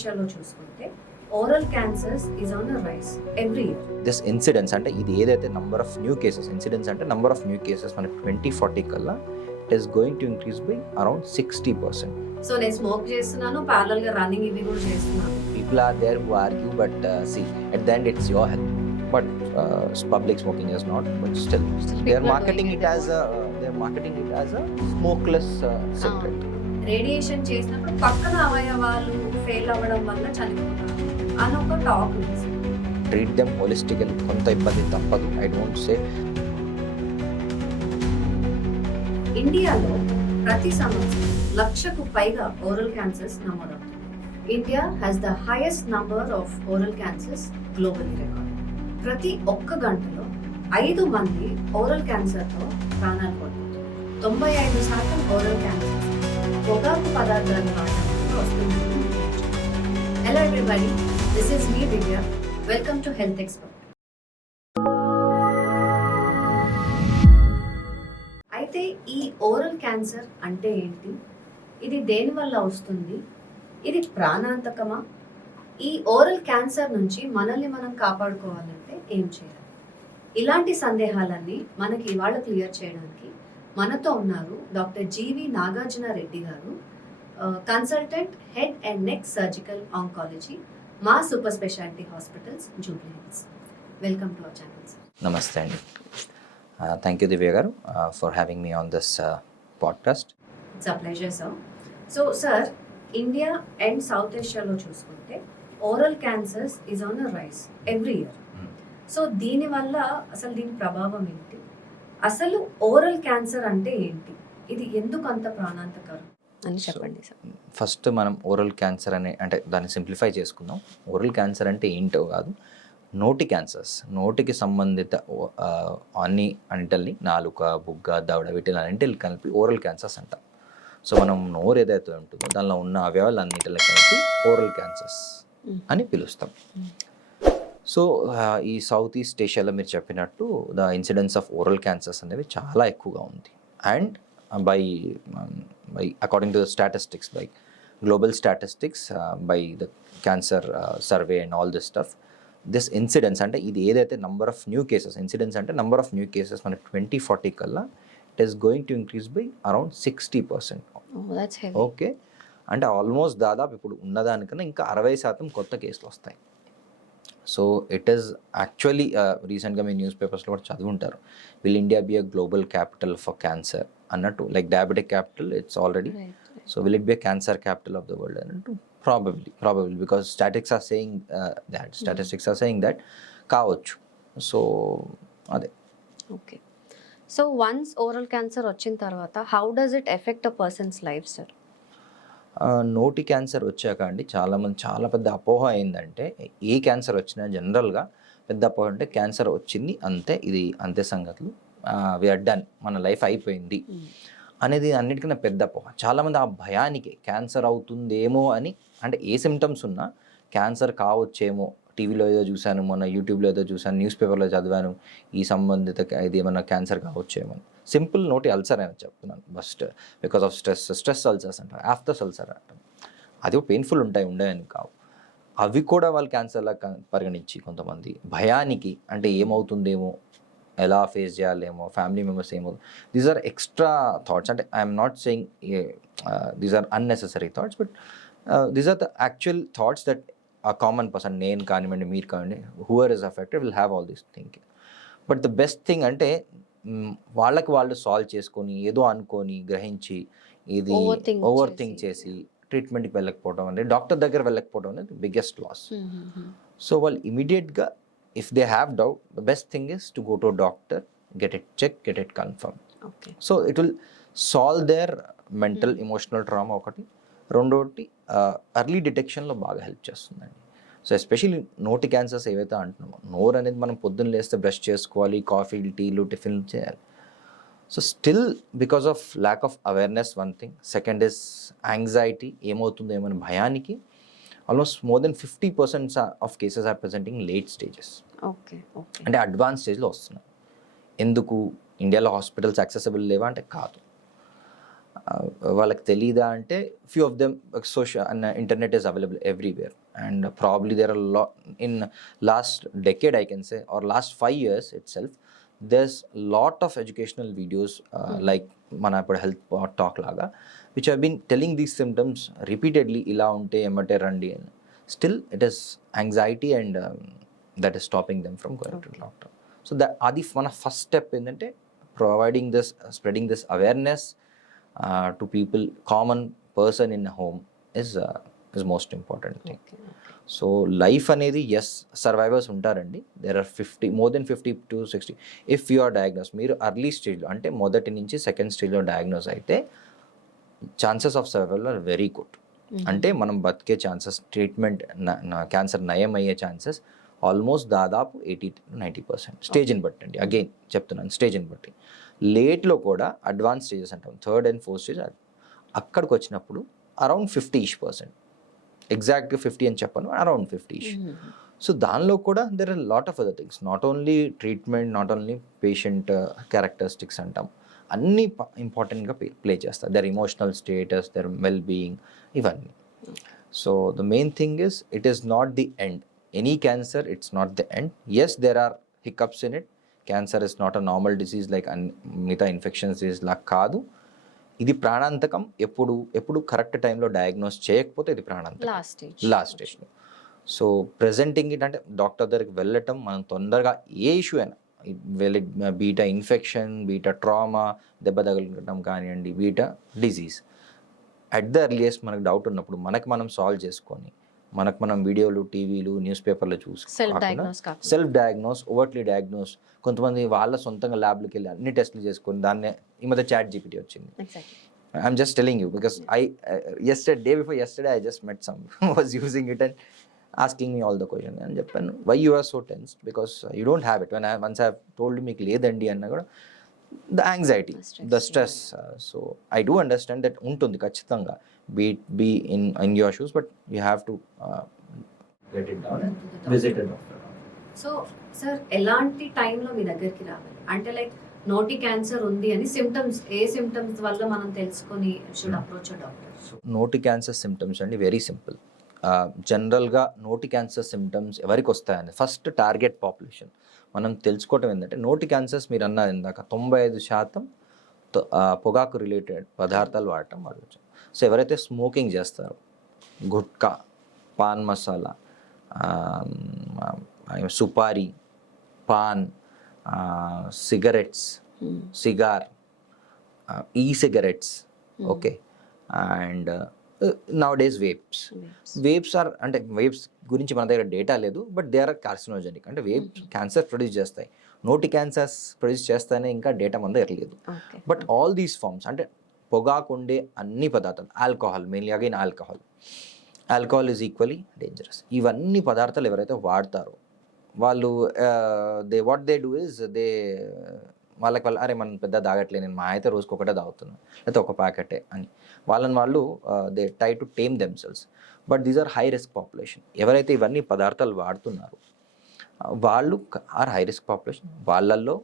ఏషియాలో చూసుకుంటే oral cancers is on a rise every year. This incidence అంటే ఇది ఏదైతే number of new cases, incidence అంటే నంబర్ ఆఫ్ న్యూ కేసెస్ మనకి 2040 కల్లా it is going to increase by around 60%. So నేను smoke చేస్తున్నాను, parallel గా రన్నింగ్ ఇవి కూడా చేస్తున్నాను. People are there who argue, but see, at the end it's your health. But public smoking is not. But still they are marketing it as a smokeless cigarette. Radiation చేసినప్పుడు పక్కన అవయవాలు fail అవ్వడం వల్ల చనిపోతారు అని ఒక టాక్ ఉంది. Treat them holistically. కొంత ఇబ్బంది తప్పదు. I don't say. ఇండియాలో ప్రతి సంవత్సరం 1,00,000కు పైగా ఓరల్ క్యాన్సర్స్ నమోదవుతుంది. India has the highest number of oral cancers globally record. ప్రతి ఒక్క గంటలో 5 మంది ఓరల్ క్యాన్సర్తో ప్రాణాలు కోల్పోతారు. 95% ఓరల్ క్యాన్సర్స్ పొగాకు పదార్థాలు వాడడం వల్ల వస్తుందని గుర్తించారు. Hello everybody, this is me Divya. Welcome to health expert. అయితే ఈ ఓరల్ క్యాన్సర్ అంటే ఏంటి? ఇది దేని వల్ల వస్తుంది? ఇది ప్రాణాంతకమా? ఈ ఓరల్ క్యాన్సర్ నుంచి మనల్ని మనం కాపాడుకోవాలంటే ఏం చేయాలి? ఇలాంటి సందేహాలన్నీ మనకి ఇవాళ క్లియర్ చేయడానికి మనతో ఉన్నారు doctor V Nagarjuna Reddy garu, consultant head and neck surgical oncology, మా super speciality hospitals, Jubilee Hills. Welcome to our channel sir. నమస్తే అండి. Thank you Divya garu for having me on this podcast. It's a pleasure sir. So sir, India and south ఏషియాలో చూసుకుంటే oral cancers is on a rise every year. So దీనివల్ల అసలు దీని ప్రభావం ఏంటి? అసలు ఓరల్ క్యాన్సర్ అంటే ఏంటి? ఇది ఎందుకు అంత ప్రాణాంతకరం అని చెప్పండి సార్. ఫస్ట్ మనం ఓరల్ క్యాన్సర్ అంటే దాన్ని సింప్లిఫై చేసుకుందాం. ఓరల్ క్యాన్సర్ అంటే ఏంటో కాదు, నోటి క్యాన్సర్స్, నోటికి సంబంధిత అన్ని అంటల్ని, నాలుక, బుగ్గ, దవడ, వీటిని అన్నింటిని కలిపి ఓరల్ క్యాన్సర్స్ అంటాం. సో మనం నోరు ఏదైతే ఉంటుందో దానిలో ఉన్న అవయవాలు అన్నిటిని కలిపి ఓరల్ క్యాన్సర్స్ అని పిలుస్తాం. సో ఈ సౌత్ ఈస్ట్ ఏషియాలో మీరు చెప్పినట్టు the incidence of oral cancers అనేవి చాలా ఎక్కువగా ఉంది. And by according to the statistics, by global statistics, by the cancer survey and all this stuff, this incidence అంటే ఇది ఏదైతే number of new cases, incidence అంటే నంబర్ ఆఫ్ న్యూ కేసెస్ మనకి 2040 కల్లా it is going to increase by around 60%. Okay, అంటే almost దాదాపు ఇప్పుడు ఉన్నదానికన్నా ఇంకా 60% కొత్త కేసులు వస్తాయి. సో ఇట్ ఈస్ యాక్చువల్లీ రీసెంట్గా మీ న్యూస్ పేపర్స్లో కూడా చదువుంటారు, will India be a global capital for cancer అన్నట్టు. Like diabetic capital it's already, so will it be a cancer capital of the world అన్నట్టు. Probably because statistics are saying that కావచ్చు. So అదే. Okay, so once oral cancer వచ్చిన తర్వాత how does it affect a person's life sir? నోటి cancer వచ్చాక అండి చాలామంది చాలా పెద్ద అపోహ ఏంటంటే, ఏ క్యాన్సర్ వచ్చినా జనరల్గా పెద్ద అపోహ అంటే క్యాన్సర్ వచ్చింది అంతే, ఇది అంతే సంగతులు, వీఆర్ డన్, మన లైఫ్ అయిపోయింది అనేది అన్నిటికన్నా పెద్ద అపోహ. చాలామంది ఆ భయానికి క్యాన్సర్ అవుతుందేమో అని, అంటే ఏ సిమ్టమ్స్ ఉన్నా క్యాన్సర్ కావచ్చేమో, టీవీలో ఏదో చూశాను, మొన్న యూట్యూబ్లో ఏదో చూశాను, న్యూస్ పేపర్లో చదివాను, ఈ సంబంధిత ఇది ఏమన్నా క్యాన్సర్ కావచ్చేమో. సింపుల్ నోటి అల్సర్ అని చెప్తున్నాను, but because of stress ulcers అంటారు, ఆఫ్టర్స్ అల్సర్ అంటారు. అది పెయిన్ఫుల్ ఉండేవని కావు, అవి కూడా వాళ్ళు క్యాన్సర్లా పరిగణించి కొంతమంది భయానికి, అంటే ఏమవుతుందేమో, ఎలా ఫేస్ చేయాలేమో, ఫ్యామిలీ మెంబర్స్ ఏమో, దీస్ ఆర్ ఎక్స్ట్రా థాట్స్. అంటే I'm not saying these are unnecessary thoughts, but these are the actual thoughts that a common person, నేను కానివ్వండి, మీరు కానివ్వండి, whoever is affected will have all these thinking. But the best thing అంటే వాళ్ళకి వాళ్ళు solve చేసుకొని, ఏదో అనుకొని, గ్రహించి, ఇది ఓవర్ థింక్ చేసి ట్రీట్మెంట్కి వెళ్ళకపోవడం అనేది, డాక్టర్ దగ్గర వెళ్ళకపోవడం అనేది బిగ్గెస్ట్ లాస్. సో వాళ్ళు ఇమీడియట్గా, if they have doubt, the best thing is to go to a doctor, get it checked, get it confirmed. Okay. So it will solve their mental emotional trauma ఒకటి. రెండోటి early డిటెక్షన్లో బాగా help చేస్తుందండి. So especially నోటి cancers ఏవైతే అంటున్నామో, నోరు అనేది మనం పొద్దున్న లేస్తే బ్రష్ చేసుకోవాలి, కాఫీలు, టీలు, టిఫిన్లు చేయాలి. So still because of lack of awareness one thing, second is anxiety, ఏమవుతుందో ఏమని భయానికి, almost more than 50% of cases are presenting late stages. Okay, అంటే అడ్వాన్స్ స్టేజ్లో వస్తున్నాయి. ఎందుకు? ఇండియాలో హాస్పిటల్స్ యాక్సెసిబుల్ లేవా అంటే కాదు. వాళ్ళకి తెలీదా అంటే few of them social and internet is available everywhere and probably there are in last decade I can say or last 5 years itself there's lot of educational videos like మన ఇప్పుడు health talk లాగా which have been telling these symptoms repeatedly ఇలా ఉంటే ఎమ్మటే రండి అని still it is anxiety and that is stopping them from going to doctor so అది మన ఫస్ట్ స్టెప్ ఏంటంటే providing this spreading this awareness to people, common person in a home is most important thing. So life అనేది as survivors ఉంటారండి. There are 50 more than 50 to 60 if you are diagnose మీరు early స్టేజ్లో అంటే మొదటి నుంచి second స్టేజ్లో diagnose అయితే chances of survival are very good. అంటే మనం బతికే ఛాన్సెస్ ట్రీట్మెంట్ క్యాన్సర్ నయం అయ్యే ఛాన్సెస్ ఆల్మోస్ట్ దాదాపు 80-90% స్టేజ్ని బట్టి అండి. అగైన్ చెప్తున్నాను స్టేజ్ని బట్టి. లేట్లో కూడా అడ్వాన్స్ స్టేజెస్ అంటాం, 3rd and 4th స్టేజ్, అక్కడికి వచ్చినప్పుడు అరౌండ్ 50% ఎగ్జాక్ట్గా 50 అని చెప్పను, అరౌండ్ 50. సో దానిలో కూడా there are lot of other things, not only treatment, not only patient characteristics అంటాం, అన్నీ ఇంపార్టెంట్గా ప్లే చేస్తారు. Their emotional status, their well being, ఇవన్నీ. So the main thing is it is not the end. Any cancer it's not the end. Yes there are hiccups in it. Cancer is not a normal disease like మిగతా infection disease లాగా కాదు. ఇది ప్రాణాంతకం. ఎప్పుడు correct టైంలో diagnose చేయకపోతే ఇది ప్రాణాంతకం last స్టేజ్లో. So presenting it అంటే డాక్టర్ దగ్గరికి వెళ్ళటం, మనం తొందరగా ఏ ఇష్యూ అయినా బీటా ఇన్ఫెక్షన్, బీటా ట్రామా, దెబ్బ తగలటం కానివ్వండి, beta disease, at the earliest మనకు డౌట్ ఉన్నప్పుడు మనం సాల్వ్ చేసుకొని మనం వీడియోలు, టీవీలు, న్యూస్ పేపర్లు చూసి సెల్ఫ్ డయాగ్నోస్, ఓవర్ట్లీ డయాగ్నోస్, కొంతమంది వాళ్ళ సొంతంగా ల్యాబ్కి వెళ్ళి అన్ని టెస్టులు చేసుకొని దాన్నే ఈ మధ్య ChatGPT వచ్చింది. I'm just telling you because day before yesterday I just met some was using it and asking me all the question అని చెప్పాను. Why you are so tense? Because you don't have it. Once I told మీకు లేదండి అన్నా కూడా the anxiety, the stress. So I do understand that ఉంటుంది ఖచ్చితంగా. be in your shoes, but you have to get it down and visit a doctor. So sir ఎలాంటి టైంలో మీ దగ్గరికి రావాలి అంటే లైక్ నోటి క్యాన్సర్ ఉంది అని ఏ సిమ్టమ్స్ వల్ల మనం తెలుసుకొని షుడ్ అప్రోచ్ డాక్టర్? సో నోటి క్యాన్సర్ సిమ్టమ్స్ అండి వెరీ సింపుల్. జనరల్గా నోటి క్యాన్సర్ సిమ్టమ్స్ ఎవరికి వస్తాయండి? ఫస్ట్ టార్గెట్ పాపులేషన్ మనం తెలుసుకోవటం ఏంటంటే, నోటి క్యాన్సర్స్ మీరు అన్నారు ఇందాక 95% పొగాకు రిలేటెడ్ పదార్థాలు వాడటం వాళ్ళు. సో ఎవరైతే స్మోకింగ్ చేస్తారో, gutka, paan masala, supari, paan, cigarettes, cigar, e cigarettes, okay, and nowadays vapes are, అంటే వేప్స్ గురించి మన దగ్గర డేటా లేదు, బట్ దే ఆర్ కార్సినోజెనిక్. అంటే వేప్స్ క్యాన్సర్ ప్రొడ్యూస్ చేస్తాయి, నోటి క్యాన్సర్స్ ప్రొడ్యూస్ చేస్తాయనే ఇంకా డేటా మన దగ్గర లేదు. బట్ ఆల్ దీస్ ఫార్మ్స్ అంటే పొగాకు ఉండే అన్ని పదార్థాలు, alcohol mainly, again alcohol is equally dangerous. ఇవన్నీ పదార్థాలు ఎవరైతే వాడతారో వాళ్ళు వాట్ దే డూ ఇస్ వాళ్ళకి అరే మనం పెద్ద తాగట్లే, నేను మా అయితే రోజుకి ఒకటే తాగుతున్నాను, లేకపోతే ఒక ప్యాకెటే అని వాళ్ళు they try to tame themselves. But these are high risk population. ఎవరైతే ఇవన్నీ పదార్థాలు వాడుతున్నారో వాళ్ళు ఆర్ హై రిస్క్ పాపులేషన్. వాళ్ళల్లో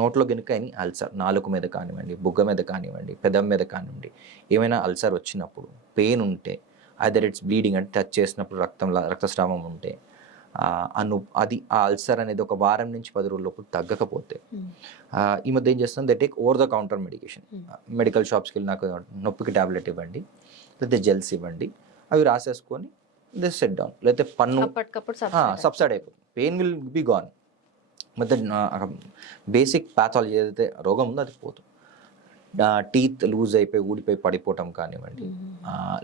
నోట్లో కనుక ఎనీ అల్సర్, నాలుక మీద కానివ్వండి, బుగ్గ మీద కానివ్వండి, పెదం మీద కానివ్వండి, ఏమైనా అల్సర్ వచ్చినప్పుడు, పెయిన్ ఉంటే, ఐదర్ ఇట్స్ బ్లీడింగ్ అంటే టచ్ చేసినప్పుడు రక్తస్రావం ఉంటే, అది ఆ అల్సర్ అనేది ఒక వారం నుంచి 10 రోజుల లోపు తగ్గకపోతే, ఈ మధ్య ఏం చేస్తాం, they take over the counter medication. Medical షాప్స్కి వెళ్ళి నాకు నొప్పికి ట్యాబ్లెట్ ఇవ్వండి, లేకపోతే జెల్స్ ఇవ్వండి, అవి రాసేసుకొని దే సెట్ డౌన్, లేకపోతే పన్ను సబ్సైడ్ అయిపోతుంది, పెయిన్ విల్ బి గాన్. మొత్తం బేసిక్ ప్యాథాలజీ ఏదైతే రోగం ఉందో అది పోతుంది. టీత్ లూజ్ అయిపోయి ఊడిపోయి పడిపోవటం కానివ్వండి,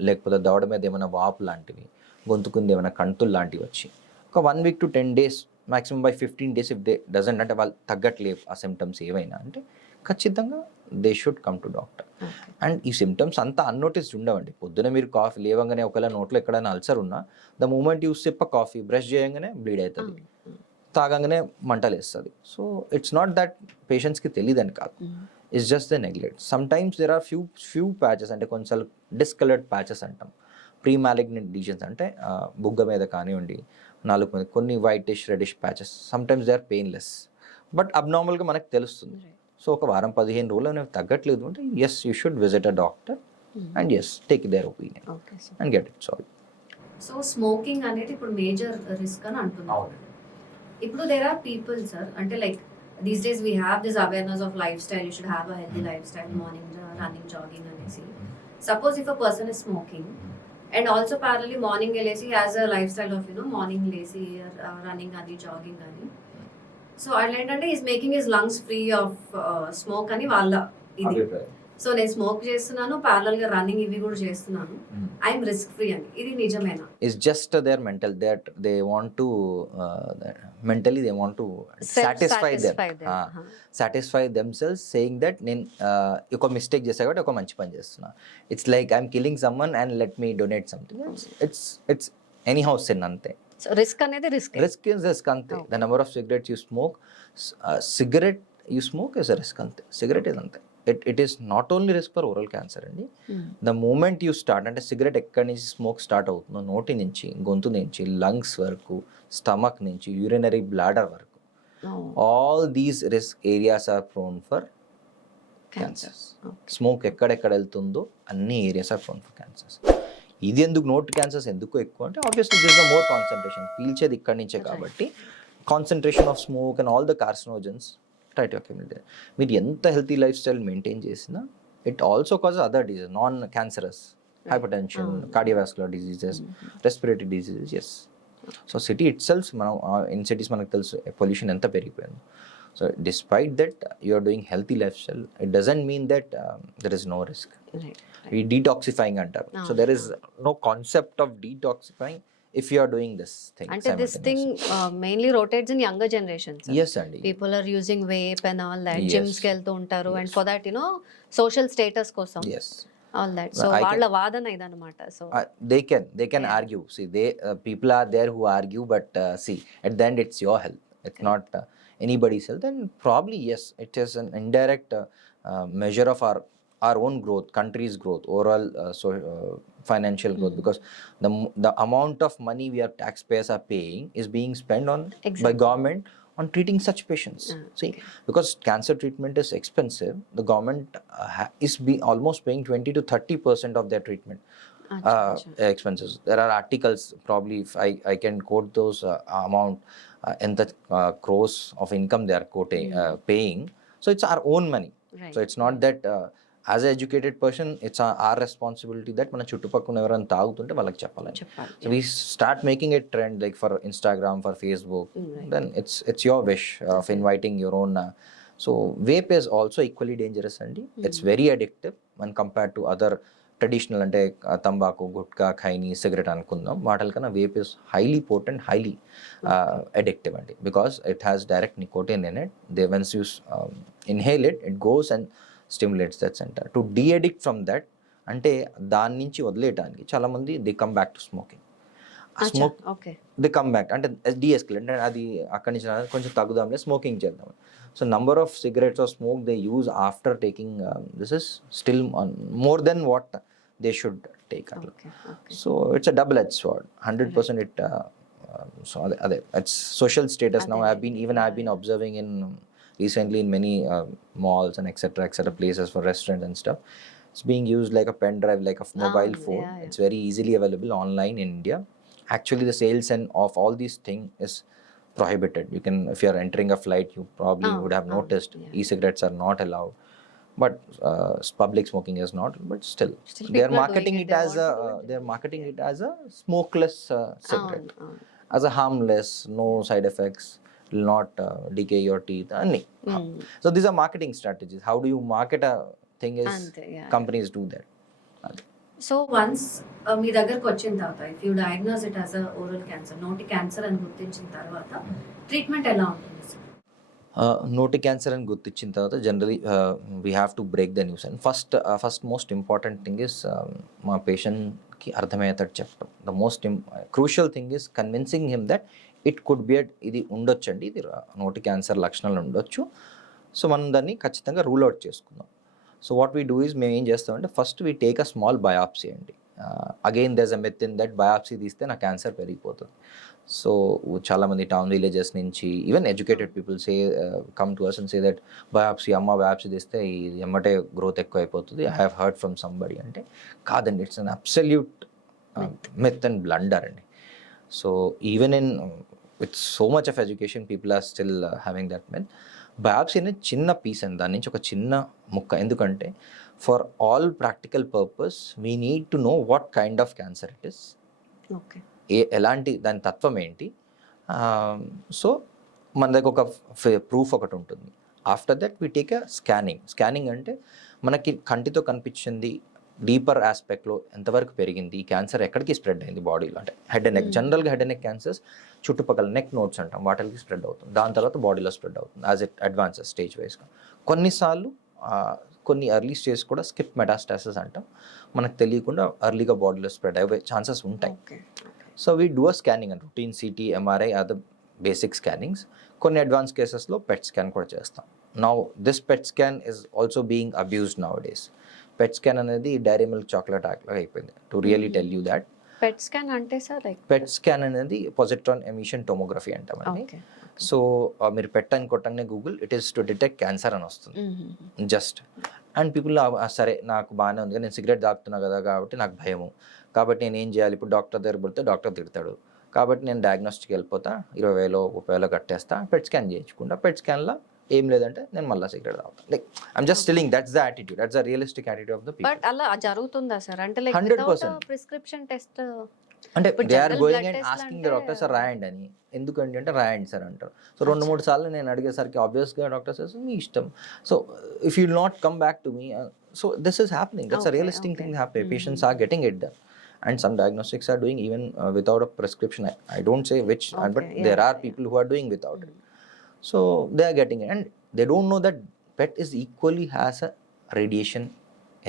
లేకపోతే దవడ మీద ఏమైనా వాపు లాంటివి, గొంతుకుంది ఏమైనా కంతులు లాంటివి వచ్చి ఒక 1 week to 10 days, maximum by 15 days if they doesn't, అంటే వాళ్ళు తగ్గట్లేవు ఆ సిమ్టమ్స్ ఏవైనా అంటే, ఖచ్చితంగా they should come to doctor. And ఈ సిమ్టమ్స్ అంతా అన్నోటిస్డ్ ఉండవండి. పొద్దున మీరు కాఫీ లేవగానే ఒకవేళ నోట్లో ఎక్కడైనా అల్సర్ ఉన్నా, the moment you sip coffee, brush చేయగానే బ్లీడ్ అవుతుంది, తాగంగానే మంటలు వేస్తుంది. సో ఇట్స్ నాట్ దట్ పేషెంట్స్కి తెలియదని కాదు, it's just the neglect. Sometimes there are few patches, అంటే కొంచెం డిస్కలర్డ్ ప్యాచెస్ అంటాం, ప్రీ మ్యాలిగ్నెంట్ లీజన్స్, అంటే బుగ్గ మీద కానివ్వండి, నాలుగు మీద కొన్ని whitish reddish patches. Sometimes they are painless, but అబ్నార్మల్గా మనకు తెలుస్తుంది. సో ఒక వారం 15 రోజులు అనేవి తగ్గట్లేదు అంటే yes you should visit a doctor and yes take their opinion okay sir. And get it solve. So smoking అనేది ఇప్పుడు మేజర్ రిస్క్ అని అంటున్నారు. ఇప్పుడు దేర్ ఆర్ పీపుల్ సార్, అంటే like these days we have this awareness of lifestyle, you should have a healthy lifestyle, morning running jogging అనేసి. Suppose if a person is smoking and also parallelly morning వెళ్ళేసి as a life style of morning లేసి running అని jogging అని, so వాళ్ళు ఏంటంటే is making his lungs free of smoke అని వాళ్ళ ఇది. సో నేను స్మోక్ చేస్తున్నాను, ప్యారలల్ గా రన్నింగ్ ఇవి కూడా చేస్తున్నాను, ఐఎమ్ రిస్క్ ఫ్రీ అని, ఇది నిజమేనా? It's just their mental that they want to mentally they want to satisfy them. Satisfy themselves saying that నేను ఒక మిస్టేక్ చేసా కాబట్టి ఒక మంచి పని చేస్తున్నా. It's like I'm killing someone and let me donate something. It's anyhow sin అంతే. So risk అనేది రిస్క్. Risk is risk అంతే. The number of cigarettes you smoke, cigarette you smoke is a risk అంతే. Cigarette is అంతే. It is not only risk for oral cancer అండి. The moment you start, అంటే cigarette ఎక్కడి నుంచి smoke start అవుతుందో, నోటి నుంచి, గొంతు నుంచి, లంగ్స్ వరకు, స్టమక్ నుంచి, యూరినరీ బ్లాడర్ వరకు, all these risk areas are prone for cancers. Smoke ఎక్కడెక్కడ వెళ్తుందో అన్ని areas are prone for cancers. ఇది ఎందుకు నోట్ క్యాన్సర్స్ ఎందుకు ఎక్కువ అంటే obviously this the more concentration, పీల్చేది ఇక్కడి నుంచే కాబట్టి concentration of smoke and all the carcinogens try to accumulate. మీరు ఎంత హెల్తీ లైఫ్ స్టైల్ మెయింటైన్ చేసినా it also cause other disease, non cancerous, hypertension, cardiovascular diseases, respiratory diseases. So city itself మనం in cities మనకు తెలుసు pollution ఎంత పెరిగిపోయింది. So despite that you are doing healthy lifestyle, it doesn't mean that there is no risk. ఈ detoxifying అంటారు. So there is no concept of detoxifying if you are doing this thing. అంటే this thing mainly rotates in younger generations. Yes andi. People are using vape and all that. Yes. Gyms కి వెళ్తూ ఉంటారు and for that social status కోసం. Yes. All that. So వాళ్ళ వాదన ఇదన్నమాట. So they can argue. See, people are there who argue, but see, at the end it's your health. It's not anybody's health. And probably yes, it is an indirect measure of our own growth, country's growth, overall financial growth, because the amount of money we are taxpayers are paying is being spent on by government on treating such patients. See, because cancer treatment is expensive, the government is almost paying 20 to 30% of their treatment expenses. There are articles, probably if I can quote those amount and the crores of income they are quoting, paying. So it's our own money. Right. So it's not that as a educated person it's our responsibility that మన చుట్టుపక్కల ఎవరైనా తాగుతుంటే వాళ్ళకి చెప్పాలి. So we start making it trend like for Instagram, for Facebook, then it's your wish of inviting your own. So vape is also equally dangerous అండి. It's very addictive one compare to other traditional, అంటే తంబాకు, gutka, khaini, cigarette అనుకుందాం. వాటికన్నా vape is highly potent, highly addictive అండి, because it has direct nicotine in it. They once you inhale it, it goes and stimulates that centre. To deaddict from that అంటే దాని నుంచి వదిలేయడానికి చాలామంది they come back to smoking. Smoke they come back అంటే deescalate, అంటే అది అక్కడి నుంచి కొంచెం తగ్గుదాంలే, స్మోకింగ్ చేద్దాం. So number of cigarettes are smoke they use after taking this is still more than what they should take. So it's a double edge sword. 100% it so అదే it's social status. Now I have been observing in recently in many malls and etc places for restaurants and stuff, it's being used like a pen drive, like a mobile phone. Yeah. It's very easily available online in India. Actually the sales and of all these things is prohibited. You can, if you are entering a flight, you probably would have noticed e-cigarettes are not allowed, but public smoking is not. But still they are marketing it as a smokeless cigarette, as a harmless, no side effects, will not decay your teeth. So these are marketing strategies. How do you market a thing is companies do that. So once మీ దగ్గరకు వచ్చిన తర్వాత, if you diagnose it as a oral cancer, నోటి cancer అని గుర్తించిన తర్వాత treatment ఎలా ఉంటుంది సార్? నోటి క్యాన్సర్ అని గుర్తించిన తర్వాత generally we have to break the news. And first most important thing is మా పేషెంట్కి అర్థమయ్యేటట్టు చెప్పడం. The most crucial thing is convincing him that it could be ఇది ఉండొచ్చండి, ఇది నోటి క్యాన్సర్ లక్షణాలు ఉండొచ్చు. సో మనం దాన్ని ఖచ్చితంగా రూల్ అవుట్ చేసుకుందాం. So what we do is మేము ఏం చేస్తామంటే first we take a small biopsy అండి. Again there's a myth in that biopsy తీస్తే నా క్యాన్సర్ పెరిగిపోతుంది. సో చాలామంది టౌన్ విలేజెస్ నుంచి even educated people say come to us and say that biopsy తీస్తే ఈ ఎమ్మటే గ్రోత్ ఎక్కువ అయిపోతుంది. I have heard from somebody అంటే కాదండి, it's an absolute myth and blunder అండి. So even in with so much of education people are still having that myth. Biopsy అనేది చిన్న పీస్ అండి, దాని నుంచి ఒక చిన్న ముక్క. ఎందుకంటే for all practical purpose we need to know what kind of cancer it is, okay. ఎలాంటి దాని తత్వం ఏంటి. సో మన దగ్గర ఒక ప్రూఫ్ ఒకటి ఉంటుంది. After that we take a scanning అంటే మనకి కంటితో కనిపించింది డీపర్ ఆస్పెక్ట్లో ఎంతవరకు పెరిగింది, ఈ క్యాన్సర్ ఎక్కడికి స్ప్రెడ్ అయింది బాడీలో. అంటే హెడ్ అండ్ నెక్, జనరల్గా హెడ్ అండ్ నెక్ క్యాన్సర్స్ చుట్టుపక్కల నెక్ నోట్స్ అంటాం, వాటికి స్ప్రెడ్ అవుతుంది. దాని తర్వాత బాడీలో స్ప్రెడ్ అవుతుంది యాజ్ ఇట్ అడ్వాన్సెస్ స్టేజ్ వైజ్గా. కొన్నిసార్లు కొన్ని ఎర్లీ స్టేజ్ కూడా స్కిప్ మెటాస్టాసిస్ అంటాం, మనకు తెలియకుండా ఎర్లీగా బాడీలో స్ప్రెడ్ అయ్యే ఛాన్సెస్ ఉంటాయి. So we do a scanning and routine CT, MRI or the basic scannings. కొన్ని అడ్వాన్స్ కేసెస్లో పెట్ స్కాన్ కూడా చేస్తాం. Now this PET scan is also being abused nowadays. PET scan అనేది డైరీ మిల్క్ చాక్లెట్ లాగా అయిపోయింది. To really tell you that, PET scan అంటే sir like PET scan అనేది positron emission tomography అంటామండి. So మీరు PET అని కొట్టంగానే Google it is to detect cancer అని వస్తుంది జస్ట్. అండ్ పీపుల్ సరే నాకు బాగానే ఉంది, నేను సిగరెట్ తాగుతున్నా కదా కాబట్టి నాకు భయము, కాబట్టి నేను ఏం చేయాలి, ఇప్పుడు డాక్టర్ దగ్గర పడితే డాక్టర్ తిడతాడు, కాబట్టి నేను డయాగ్నోస్టిక్ వెళ్ళిపోతా, 20,000 30,000 కట్టేస్తా, పెట్ స్కాన్ చేయించుకుంటా. పెట్ స్కాన్లో ఏం లేదంటే నేను మళ్ళీ సిగరెట్ తాగుతాను. Like I'm just telling that's the attitude, that's the realistic attitude of the people. But అలా జరుగుతుందా సార్? అంటే లైక్ 100% ప్రిస్క్రిప్షన్ టెస్ట్ అంటే ఇప్పుడు they are general going blood and test asking the అంటే డాక్టర్ సార్ రాయండి అని. ఎందుకండి అంటే రాయండి సార్ అంటారు. సో 2-3 సార్లు నేను అడిగేసరికి ఆబ్వియస్గా డాక్టర్ సార్ మీ ఇష్టం, so if you not come back to me, so this is happening, that's a realistic thing happening. Patients are getting it done and some diagnostics are doing even without a prescription. I don't say which, but there are people who are doing without it. So they are getting it and they don't know that PET is equally has a radiation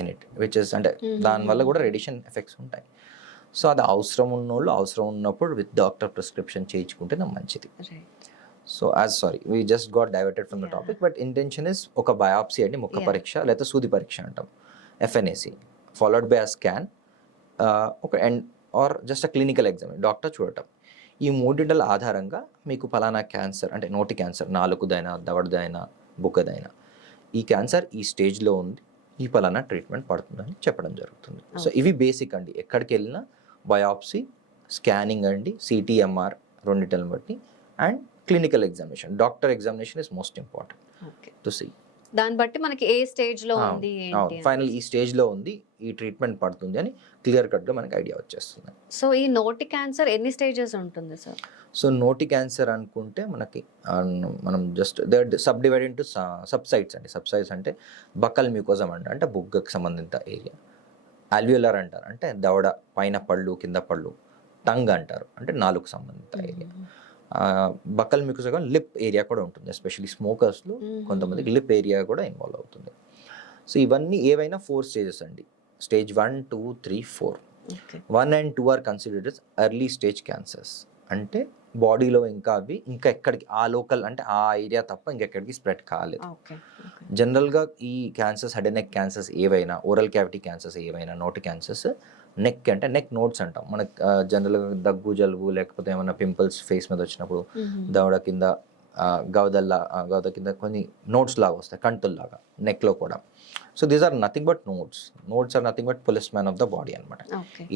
in it, which is అంటే దాని వల్ల కూడా radiation effects ఉంటాయి. So అది అవసరం ఉన్నోళ్ళు అవసరం ఉన్నప్పుడు విత్ డాక్టర్ ప్రిస్క్రిప్షన్ చేయించుకుంటే నాకు మంచిది. So we just got diverted from the topic, but intention is ఒక బయాప్సీ అంటే ముక్క పరీక్ష లేదా సూది పరీక్ష అంటాం, FNAC, followed by a scan, ఒక or just a clinical exam, doctor చూడటం. ఈ మూడింటిల ఆధారంగా మీకు ఫలానా క్యాన్సర్ అంటే నోటి క్యాన్సర్, నాలుగుదైనా దవడదైనా బుగ్గదైనా, ఈ క్యాన్సర్ ఈ స్టేజ్లో ఉంది, ఈ ఫలానా ట్రీట్మెంట్ పడుతుందని చెప్పడం జరుగుతుంది. సో ఇవి బేసిక్ అండి. ఎక్కడికి వెళ్ళినా బయాప్సీ, స్కానింగ్ అండి, CT MR రెండింటిని బట్టి, and clinical examination, doctor examination is most important to see. దాన్ని బట్టి మనకి ఏ స్టేజ్ లో ఉంది ఏంటి, ఫైనల్ ఈ స్టేజ్ లో ఉంది, ఈ ట్రీట్మెంట్ పడుతుంది అని క్లియర్ కట్ గా మనకి ఐడియా వచ్చేస్తుంది. సో ఈ నోటి క్యాన్సర్ ఎన్ని స్టేజెస్ ఉంటుంది సార్? సో నోటి క్యాన్సర్ అనుకుంటే మనకి మనం just subdivide into subsites అండి. సబ్ సైట్స్ అంటే బక్కల్ మ్యూకోజం అండి, అంటే బుగ్గకు సంబంధిత ఏరియా. అల్వియోలర్ అంటారు, అంటే దవడ పైన పళ్ళు కింద పళ్ళు. టంగ్ అంటారు, అంటే నాలుగు సంబంధిత area. Buccal mucosa lip area కూడా ఉంటుంది, ఎస్పెషల్లీ స్మోకర్స్లో కొంతమందికి లిప్ ఏరియా కూడా ఇన్వాల్వ్ అవుతుంది. సో ఇవన్నీ ఏవైనా 4 స్టేజెస్ అండి. Stage 1, 2, 3, 4. 1 and 2 are considered as early stage cancers. అంటే బాడీలో ఇంకా ఎక్కడికి ఆ లోకల్ అంటే ఆ ఏరియా తప్ప ఇంకెక్కడికి స్ప్రెడ్ కాలేదు. జనరల్గా ఈ cancers, head and neck cancers ఏవైనా, ఓరల్ క్యావిటీ క్యాన్సర్స్ ఏవైనా, నోటి క్యాన్సర్స్, నెక్ అంటే నెక్ నోట్స్ అంటాం. మనకు జనరల్గా దగ్గు జలుబు లేకపోతే ఏమైనా పింపుల్స్ ఫేస్ మీద వచ్చినప్పుడు దవడ కింద గవద కింద కొన్ని నోట్స్ లాగా వస్తాయి, కంటుల్లాగా నెక్లో కూడా. So these are nothing but nodes are nothing but policeman of the body అనమాట.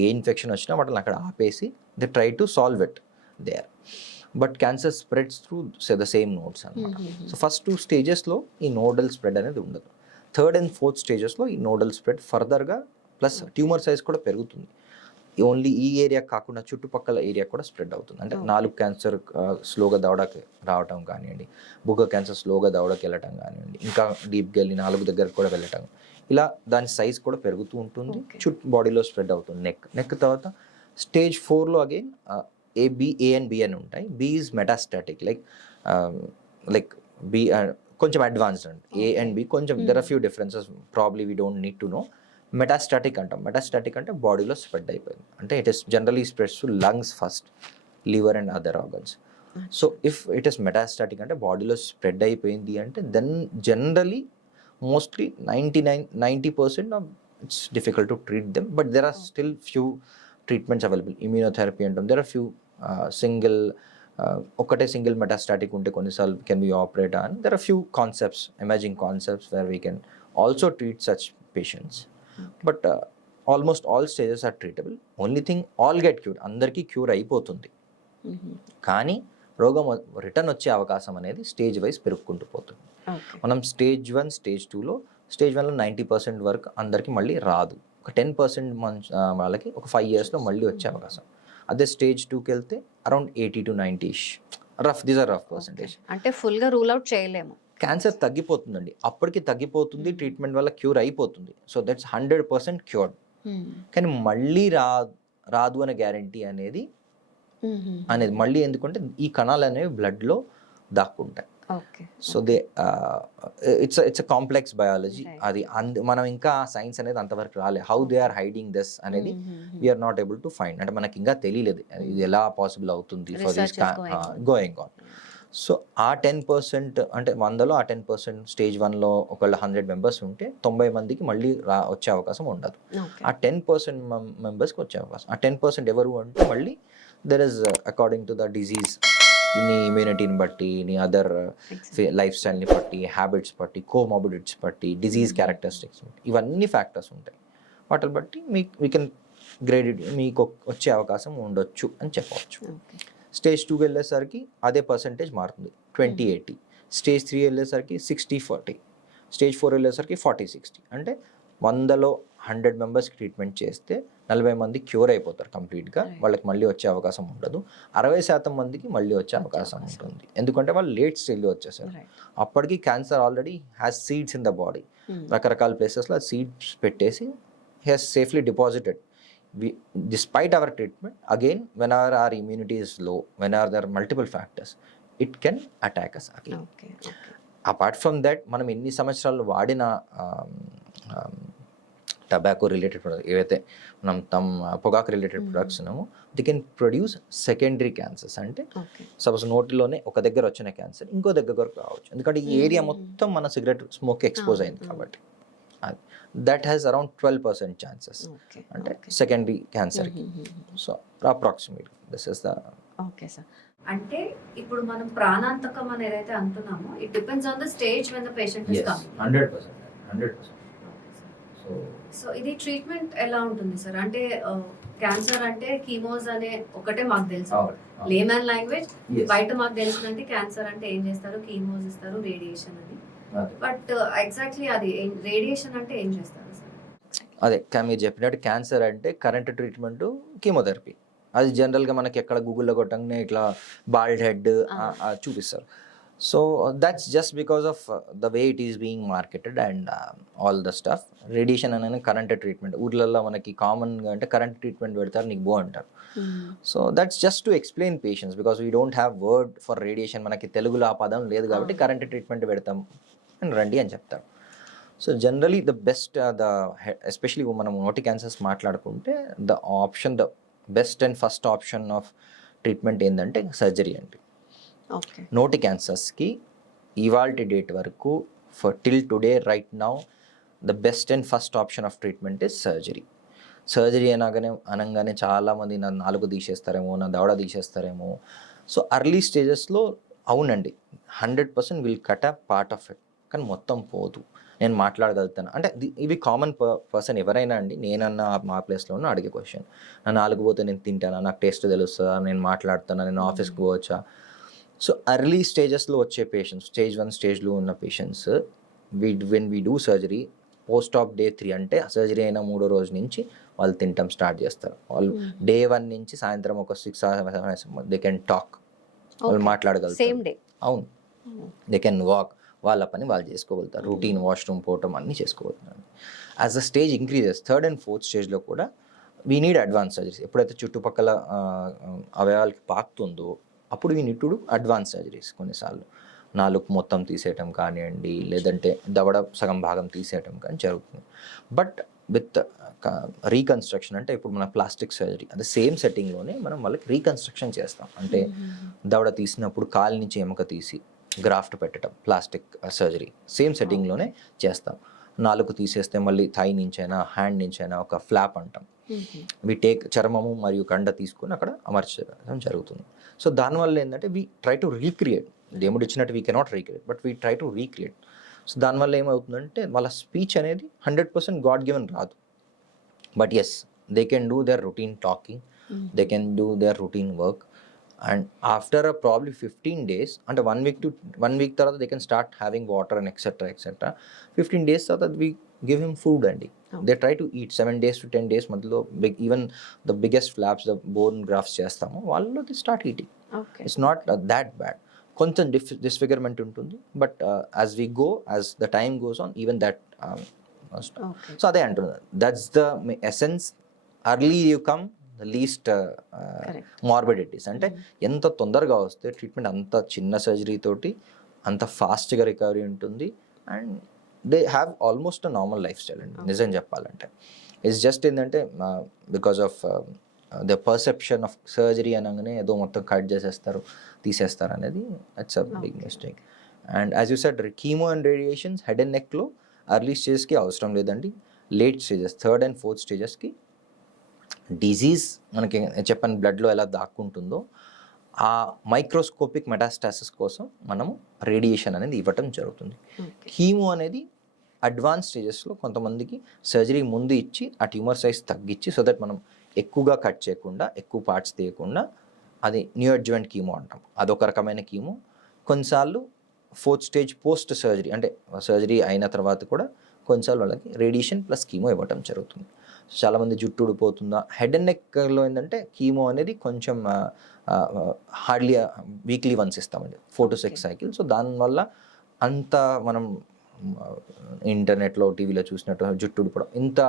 ఏ ఇన్ఫెక్షన్ వచ్చినా వాటిని అక్కడ ఆపేసి they try to solve it there. But cancer spreads through the same nodes అనమాట. సో ఫస్ట్ 2 స్టేజెస్లో ఈ నోడల్ స్ప్రెడ్ అనేది ఉండదు. 3rd and 4th స్టేజెస్లో ఈ నోడల్ స్ప్రెడ్ ఫర్దర్గా ప్లస్ ట్యూమర్ సైజ్ కూడా పెరుగుతుంది. ఓన్లీ ఈ ఏరియా కాకుండా చుట్టుపక్కల ఏరియా కూడా స్ప్రెడ్ అవుతుంది. అంటే నాలుగు క్యాన్సర్ స్లోగా దవడకి రావటం కానివ్వండి, బుగ్గ క్యాన్సర్ స్లోగా దవడకి వెళ్ళటం కానివ్వండి, ఇంకా డీప్గా వెళ్ళి 4 దగ్గరకు కూడా వెళ్ళటం, ఇలా దాని సైజ్ కూడా పెరుగుతూ ఉంటుంది, బాడీలో స్ప్రెడ్ అవుతుంది. నెక్ తర్వాత స్టేజ్ 4లో అగైన్ A and B అని ఉంటాయి. B is metastatic, like B కొంచెం అడ్వాన్స్డ్ అండి. A and B కొంచెం there are few differences, probably we don't need to know. Metastatic అంటాం. మెటాస్టాటిక్ అంటే బాడీలో స్ప్రెడ్ అయిపోయింది, అంటే it is generally spreads to lungs first, liver and other organs. So if it is metastatic అంటే బాడీలో spread అయిపోయింది అంటే then generally mostly 90% of it's difficult to treat them, but there are still few treatments available. Immunotherapy అంటాం, there are few ఒకటే single metastatic ఉంటే కొన్నిసార్లు can be operate on. There are few concepts, emerging concepts where we can also treat such patients. But almost all stages are treatable. Only thing all get cure, అందరికీ cure అయిపోతుంది, కానీ రోగం return వచ్చే అవకాశం అనేది stage wise పెరుగుకుంటూ పోతుంది. మనం stage 1 stage 2లో స్టేజ్ 1లో 90% వరకు అందరికీ మళ్ళీ రాదు. ఒక 10% వాళ్ళకి ఒక 5 yearsలో మళ్ళీ వచ్చే అవకాశం. అదే స్టేజ్ 2కి వెళ్తే around 80 to 90-ish. These are rough percentage. అంటే ఫుల్గా రూల్ అవుట్ చేయలేము. క్యాన్సర్ తగ్గిపోతుందండి, అప్పటికి తగ్గిపోతుంది, ట్రీట్మెంట్ వల్ల క్యూర్ అయిపోతుంది. So that's 100% cured. కానీ మళ్ళీ రాదు అనే గ్యారంటీ అనేది మళ్ళీ, ఎందుకంటే ఈ కణాలు అనేవి బ్లడ్లో దాక్కుంటాయి. So it's a complex biology. అది మనం ఇంకా సైన్స్ అనేది అంతవరకు రాలేదు. How they are hiding this అనేది we are not able to find. అంటే మనకి ఇంకా తెలియలేదు ఇది ఎలా పాసిబుల్ అవుతుంది for this going on. So ఆ 10%, అంటే 100లో ఆ 10% స్టేజ్ 1లో ఒకవేళ 100 members ఉంటే 90 మందికి మళ్ళీ వచ్చే అవకాశం ఉండదు. ఆ 10% మెంబర్స్కి వచ్చే అవకాశం. ఆ 10% ఎవరు అంటే మళ్ళీ there is according to the disease, నీ ఇమ్యూనిటీని బట్టి, నీ అదర్ లైఫ్ స్టైల్ని బట్టి, హ్యాబిట్స్ బట్టి, కోమార్బిడిటీస్ బట్టి, డిజీజ్ క్యారెక్టరిస్టిక్స్ బట్టి, ఇవన్నీ ఫ్యాక్టర్స్ ఉంటాయి. వాటిని బట్టి వీ కెన్ గ్రేడెడ్ మీకు వచ్చే అవకాశం ఉండొచ్చు అని చెప్పవచ్చు. స్టేజ్ 2 వెళ్ళేసరికి అదే పర్సంటేజ్ మారుతుంది, 20-80. స్టేజ్ 3 వెళ్ళేసరికి 60-40. స్టేజ్ 4 వెళ్ళేసరికి 40-60. అంటే 100లో 100 మెంబర్స్కి ట్రీట్మెంట్ చేస్తే 40 మంది క్యూర్ అయిపోతారు కంప్లీట్గా, వాళ్ళకి మళ్ళీ వచ్చే అవకాశం ఉండదు. 60% మందికి మళ్ళీ వచ్చే అవకాశం ఉంటుంది, ఎందుకంటే వాళ్ళు లేట్ స్టేజ్లో వచ్చేసారు. అప్పటికి cancer already has seeds in the body, రకరకాల ప్లేసెస్లో ఆ సీడ్స్ పెట్టేసి has safely deposited. Despite our treatment, again, whenever our immunity is low, whenever there are multiple factors, it can attack us again. Apart from that, మనం ఎన్ని సంవత్సరాలు వాడిన tobacco related products, ఏవైతే మనం పొగాకు రిలేటెడ్ ప్రొడక్ట్స్ ఉన్నామో, they can produce secondary cancers. అంటే suppose నోటిలోనే ఒక దగ్గర వచ్చిన క్యాన్సర్ ఇంకో దగ్గర వరకు రావచ్చు, ఎందుకంటే ఈ ఏరియా మొత్తం మన సిగరెట్ స్మోక్ ఎక్స్పోజ్ అయింది కాబట్టి. దట్ హ్యాస్ అరౌండ్ 12% ఛాన్సెస్, అంటే సెకండరీ క్యాన్సర్కి. So approximately this is the. Okay sir. అంటే ఇప్పుడు మనం ప్రాణాంతకం అని ఏదైతే అంటున్నామో, it depends on the stage when the patient is coming. 100%. So ఇది ట్రీట్మెంట్ ఎలా ఉంటుంది సార్? అంటే క్యాన్సర్ అంటే కీమోస్ అనే ఒకటే మాకు తెలుసు, లేమన్ లాంగ్వేజ్. బయట మాకు తెలిసిందంటే క్యాన్సర్ అంటే ఏం చేస్తారు, కీమోస్ ఇస్తారు, రేడియేషన్ అని. బట్ ఎగ్జాక్ట్లీ అది రేడియేషన్ అంటే ఏం చేస్తారు సార్? అదే మీరు చెప్పినట్టు క్యాన్సర్ అంటే కరెంట్ ట్రీట్మెంట్, కీమోథెరపీ. అది జనరల్గా మనకి ఎక్కడ గూగుల్లో కొట్టంగానే ఇట్లా బాల్డ్ హెడ్ చూపిస్తారు. So that's just because of the way it is being marketed and all the stuff. Radiation అనేది కరెంట్ ట్రీట్మెంట్. ఊర్లలో మనకి కామన్గా అంటే కరెంట్ ట్రీట్మెంట్ పెడతారు, నీకు బో అంటారు. So that's just to explain patients, because we don't have word for radiation. మనకి తెలుగులో ఆ పదం లేదు కాబట్టి కరెంట్ ట్రీట్మెంట్ పెడతాం అని రండి అని చెప్తారు. So generally the best, especially మనం నోటి క్యాన్సర్స్ మాట్లాడుకుంటే the best and first option of treatment ఏంటంటే సర్జరీ అండి. నోటి క్యాన్సర్స్కి ఇవాల్టి డేట్ వరకు till today right now the best and first option of treatment is surgery. Surgery అనగానే చాలామంది నా నాలుగు తీసేస్తారేమో, నా దవడ తీసేస్తారేమో. సో అర్లీ స్టేజెస్లో అవునండి, 100% will cut a part of it, కానీ మొత్తం పోదు. నేను మాట్లాడగలుగుతాను అంటే ఇవి కామన్ పర్సన్ ఎవరైనా అండి, నేనన్నా మా ప్లేస్లో అడిగే క్వశ్చన్. నా నాలుగు పోతే నేను తింటానా, నాకు టేస్ట్ తెలుస్తుందా, నేను మాట్లాడుతానా, నేను ఆఫీస్కి పోవచ్చా. సో అర్లీ స్టేజెస్లో వచ్చే పేషెంట్స్, స్టేజ్ 1 స్టేజ్లో ఉన్న patients, when we do surgery post of day 3, అంటే సర్జరీ అయిన 3వ రోజు నుంచి వాళ్ళు తింటాం స్టార్ట్ చేస్తారు. వాళ్ళు డే 1 నుంచి సాయంత్రం ఒక 6 hours దే కెన్ టాక్, వాళ్ళు మాట్లాడగలుగుతారు. అవును, దే కెన్ వాక్, వాళ్ళ పని వాళ్ళు చేసుకోగలుగుతారు, రొటీన్ వాష్రూమ్ పోవటం అన్నీ చేసుకోగలుగుతారు. As a stage increases, 3rd and 4th స్టేజ్లో కూడా వీ నీడ్ అడ్వాన్స్ సర్జరీస్. ఎప్పుడైతే చుట్టుపక్కల అవయవాలకి పాకుతుందో అప్పుడు we need to do advance surgeries. కొన్నిసార్లు నాలుగు మొత్తం తీసేయటం కానివ్వండి, లేదంటే దవడ సగం భాగం తీసేయటం కానీ జరుగుతుంది. బట్ విత్ రీకన్స్ట్రక్షన్, అంటే ఇప్పుడు మన ప్లాస్టిక్ సర్జరీ, అదే సేమ్ సెట్టింగ్లోనే మనం వాళ్ళకి రీకన్స్ట్రక్షన్ చేస్తాం. అంటే దవడ తీసినప్పుడు కాలు నుంచి ఎముక తీసి గ్రాఫ్ట్ పెట్టడం, ప్లాస్టిక్ సర్జరీ సేమ్ సెట్టింగ్లోనే చేస్తాం. నాలుగు తీసేస్తే మళ్ళీ థై నుంచైనా హ్యాండ్ నుంచైనా ఒక ఫ్లాప్ అంటాం. వి టేక్ చర్మము మరియు కండ తీసుకుని అక్కడ అమర్చడం జరుగుతుంది. సో దానివల్ల ఏంటంటే వీ ట్రై టు రీక్రియేట్, దేవుడు ఇచ్చినట్టు we cannot recreate but we try to recreate. So దానివల్ల ఏమవుతుందంటే వాళ్ళ స్పీచ్ అనేది 100% గాడ్ గివెన్ రాదు, but yes they can do their routine talking, they can do their routine work. And after probably 15 days, అంటే 1 week తర్వాత they can start having water and etcetera. 15 days తర్వాత we give him food అండి. They try to eat 7 days to 10 days మధ్యలో even the biggest flops, the bone graphs చేస్తాము, వాళ్ళు they start eating. It's not that bad. కొంచెం disfigurement ఉంటుంది, but as we go, as the time goes on, even that. So అదే అంటున్నారు, that's the essence. Early you come, the least morbidities. అంటే ఎంత తొందరగా వస్తే ట్రీట్మెంట్ అంత చిన్న సర్జరీ తోటి అంత ఫాస్ట్గా రికవరీ ఉంటుంది. And they have almost a normal lifestyle అండి, నిజం చెప్పాలంటే. ఇట్స్ జస్ట్ ఏంటంటే because of the perception of surgery అనగానే ఏదో మొత్తం కట్ చేసేస్తారు, తీసేస్తారు అనేది it's a big mistake. And as you said, chemo and radiations head and నెక్లో అర్లీ స్టేజ్కి అవసరం లేదండి. Late stages, 3rd and 4th స్టేజెస్కి డిజీజ్ మనకి చెప్పని బ్లడ్లో ఎలా దాక్కుంటుందో ఆ మైక్రోస్కోపిక్ మెటాస్టాసిస్ కోసం మనము రేడియేషన్ అనేది ఇవ్వటం జరుగుతుంది. కీమో అనేది అడ్వాన్స్ స్టేజెస్లో కొంతమందికి సర్జరీ ముందు ఇచ్చి ఆ ట్యూమర్ సైజ్ తగ్గించి, సో దట్ మనం ఎక్కువగా కట్ చేయకుండా, ఎక్కువ పార్ట్స్ తీయకుండా, అది న్యూ అడ్జువెంట్ కీమో అంటాం, అదొక రకమైన కీమో. కొన్నిసార్లు 4th stage పోస్ట్ సర్జరీ, అంటే సర్జరీ అయిన తర్వాత కూడా కొన్నిసార్లు వాళ్ళకి రేడియేషన్ ప్లస్ కీమో ఇవ్వటం జరుగుతుంది. చాలామంది జుట్టు ఊడిపోతుందా, హెడ్ అండ్ నెక్లో ఏంటంటే కీమో అనేది కొంచెం హార్డ్లీ వీక్లీ వన్స్ ఇస్తామండి, 4 to 6 cycles. సో దానివల్ల అంత మనం ఇంటర్నెట్లో టీవీలో చూసినట్టు జుట్టు ఊడిపోవడం ఇంత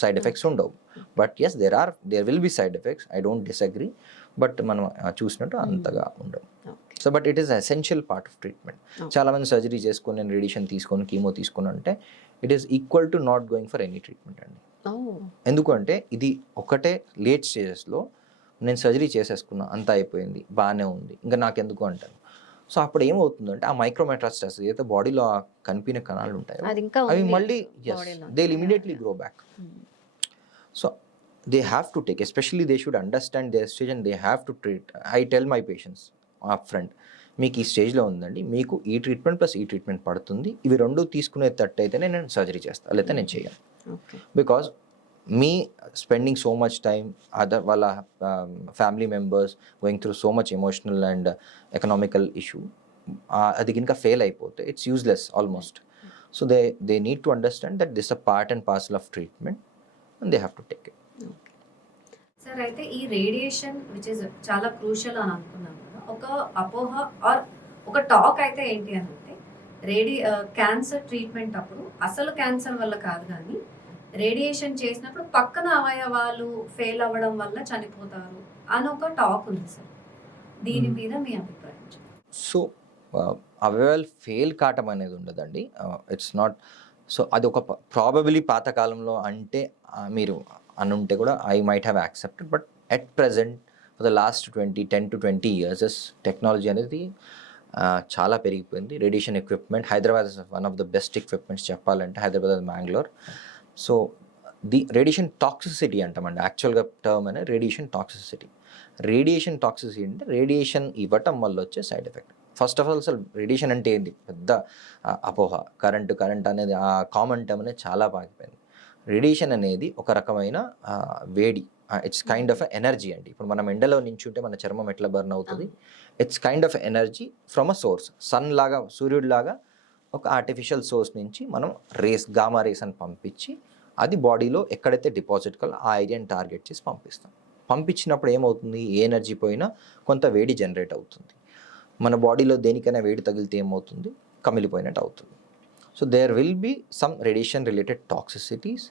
సైడ్ ఎఫెక్ట్స్ ఉండవు. But yes there will be side effects, I don't disagree, but మనం చూసినట్టు అంతగా ఉండవు. So but it is essential part of treatment. చాలామంది సర్జరీ చేసుకొని, నేను రేడియేషన్ తీసుకొని, కీమో తీసుకొని అంటే it is equal to not going for any treatment అండి. ఎందుకంటే ఇది ఒకటే లేట్ స్టేజెస్లో నేను సర్జరీ చేసేసుకున్నా, అంతా అయిపోయింది, బాగానే ఉంది, ఇంకా నాకెందుకు అంటాను. సో అప్పుడు ఏమవుతుందంటే ఆ మైక్రోమెటాస్టాసిస్ ఏదైతే బాడీలో కనిపిన కణాలు ఉంటాయో అవి మళ్ళీ they immediately grow back. So they have to take, especially they should understand their stage and they have to treat. I tell my patients upfront, మీకు ఈ స్టేజ్లో ఉందండి, మీకు ఈ ట్రీట్మెంట్ ప్లస్ ఈ ట్రీట్మెంట్ పడుతుంది, ఇవి రెండు తీసుకునేటట్టు అయితేనే నేను సర్జరీ చేస్తాను, లేకపోతే నేను చేయను. బికాజ్ మీ spending so much time, other వాళ్ళ family members going through so much emotional and economical issue, అది కనుక ఫెయిల్ అయిపోతే it's useless almost. So they need to understand that this a part and parcel of treatment and they have to take it. Sir, అయితే ఈ radiation which is చాలా crucial అని అనుకున్నాం కదా, ఒక అపోహ ఆర్ ఒక టాక్ అయితే ఏంటి అని అంటే, క్యాన్సర్ ట్రీట్మెంట్ అప్పుడు అసలు క్యాన్సర్ వల్ల కాదు కానీ రేడియేషన్ చేసినప్పుడు పక్కన అవయవాలు ఫెయిల్ అవ్వడం వల్ల చనిపోతారు అని ఒక టాక్ ఉంది సార్. దీని మీద మీ అభిప్రాయం? సో అవయవాలు ఫెయిల్ కావటం అనేది ఉండదండి, ఇట్స్ నాట్. సో అది ఒక ప్రాబబిలీ పాతకాలంలో అంటే మీరు అనుంటే కూడా I might have accepted, but at present for the last 10 to 20 years technology అనేది చాలా పెరిగిపోయింది. Radiation equipment, Hyderabad is one of the best equipments చెప్పాలంటే, Hyderabad, Mangalore. So the radiation toxicity అంటామండి, యాక్చువల్గా టర్మ్ అనేది రేడియేషన్ టాక్సిసిటీ. రేడియేషన్ టాక్సిసిటీ అంటే రేడియేషన్ ఇవ్వటం వల్ల వచ్చే side effect. First of all అసలు రేడియేషన్ అంటే ఏంటి, పెద్ద అపోహ. కరెంట్ అనేది ఆ కామన్ టర్మ్ అనేది చాలా పాకిపోయింది. రేడియేషన్ అనేది ఒక రకమైన వేడి, ఇట్స్ కైండ్ ఆఫ్ ఎనర్జీ అండి. ఇప్పుడు మనం ఎండలో నించుంటే మన చర్మం ఎట్లా బర్న్ అవుతుంది, it's kind of energy from a source. Sun లాగా, సూర్యుడిలాగా ఒక ఆర్టిఫిషియల్ సోర్స్ నుంచి మనం గామా రేస్ అని పంపించి, అది బాడీలో ఎక్కడైతే డిపాజిట్ కావాలో ఆ ఏరియాని టార్గెట్ చేసి పంపిస్తాం. పంపించినప్పుడు ఏమవుతుంది, ఏ ఎనర్జీ పోయినా కొంత వేడి జనరేట్ అవుతుంది. మన బాడీలో దేనికైనా వేడి తగిలితే ఏమవుతుంది, కమిలిపోయినట్టు అవుతుంది. So there will be some radiation related toxicities.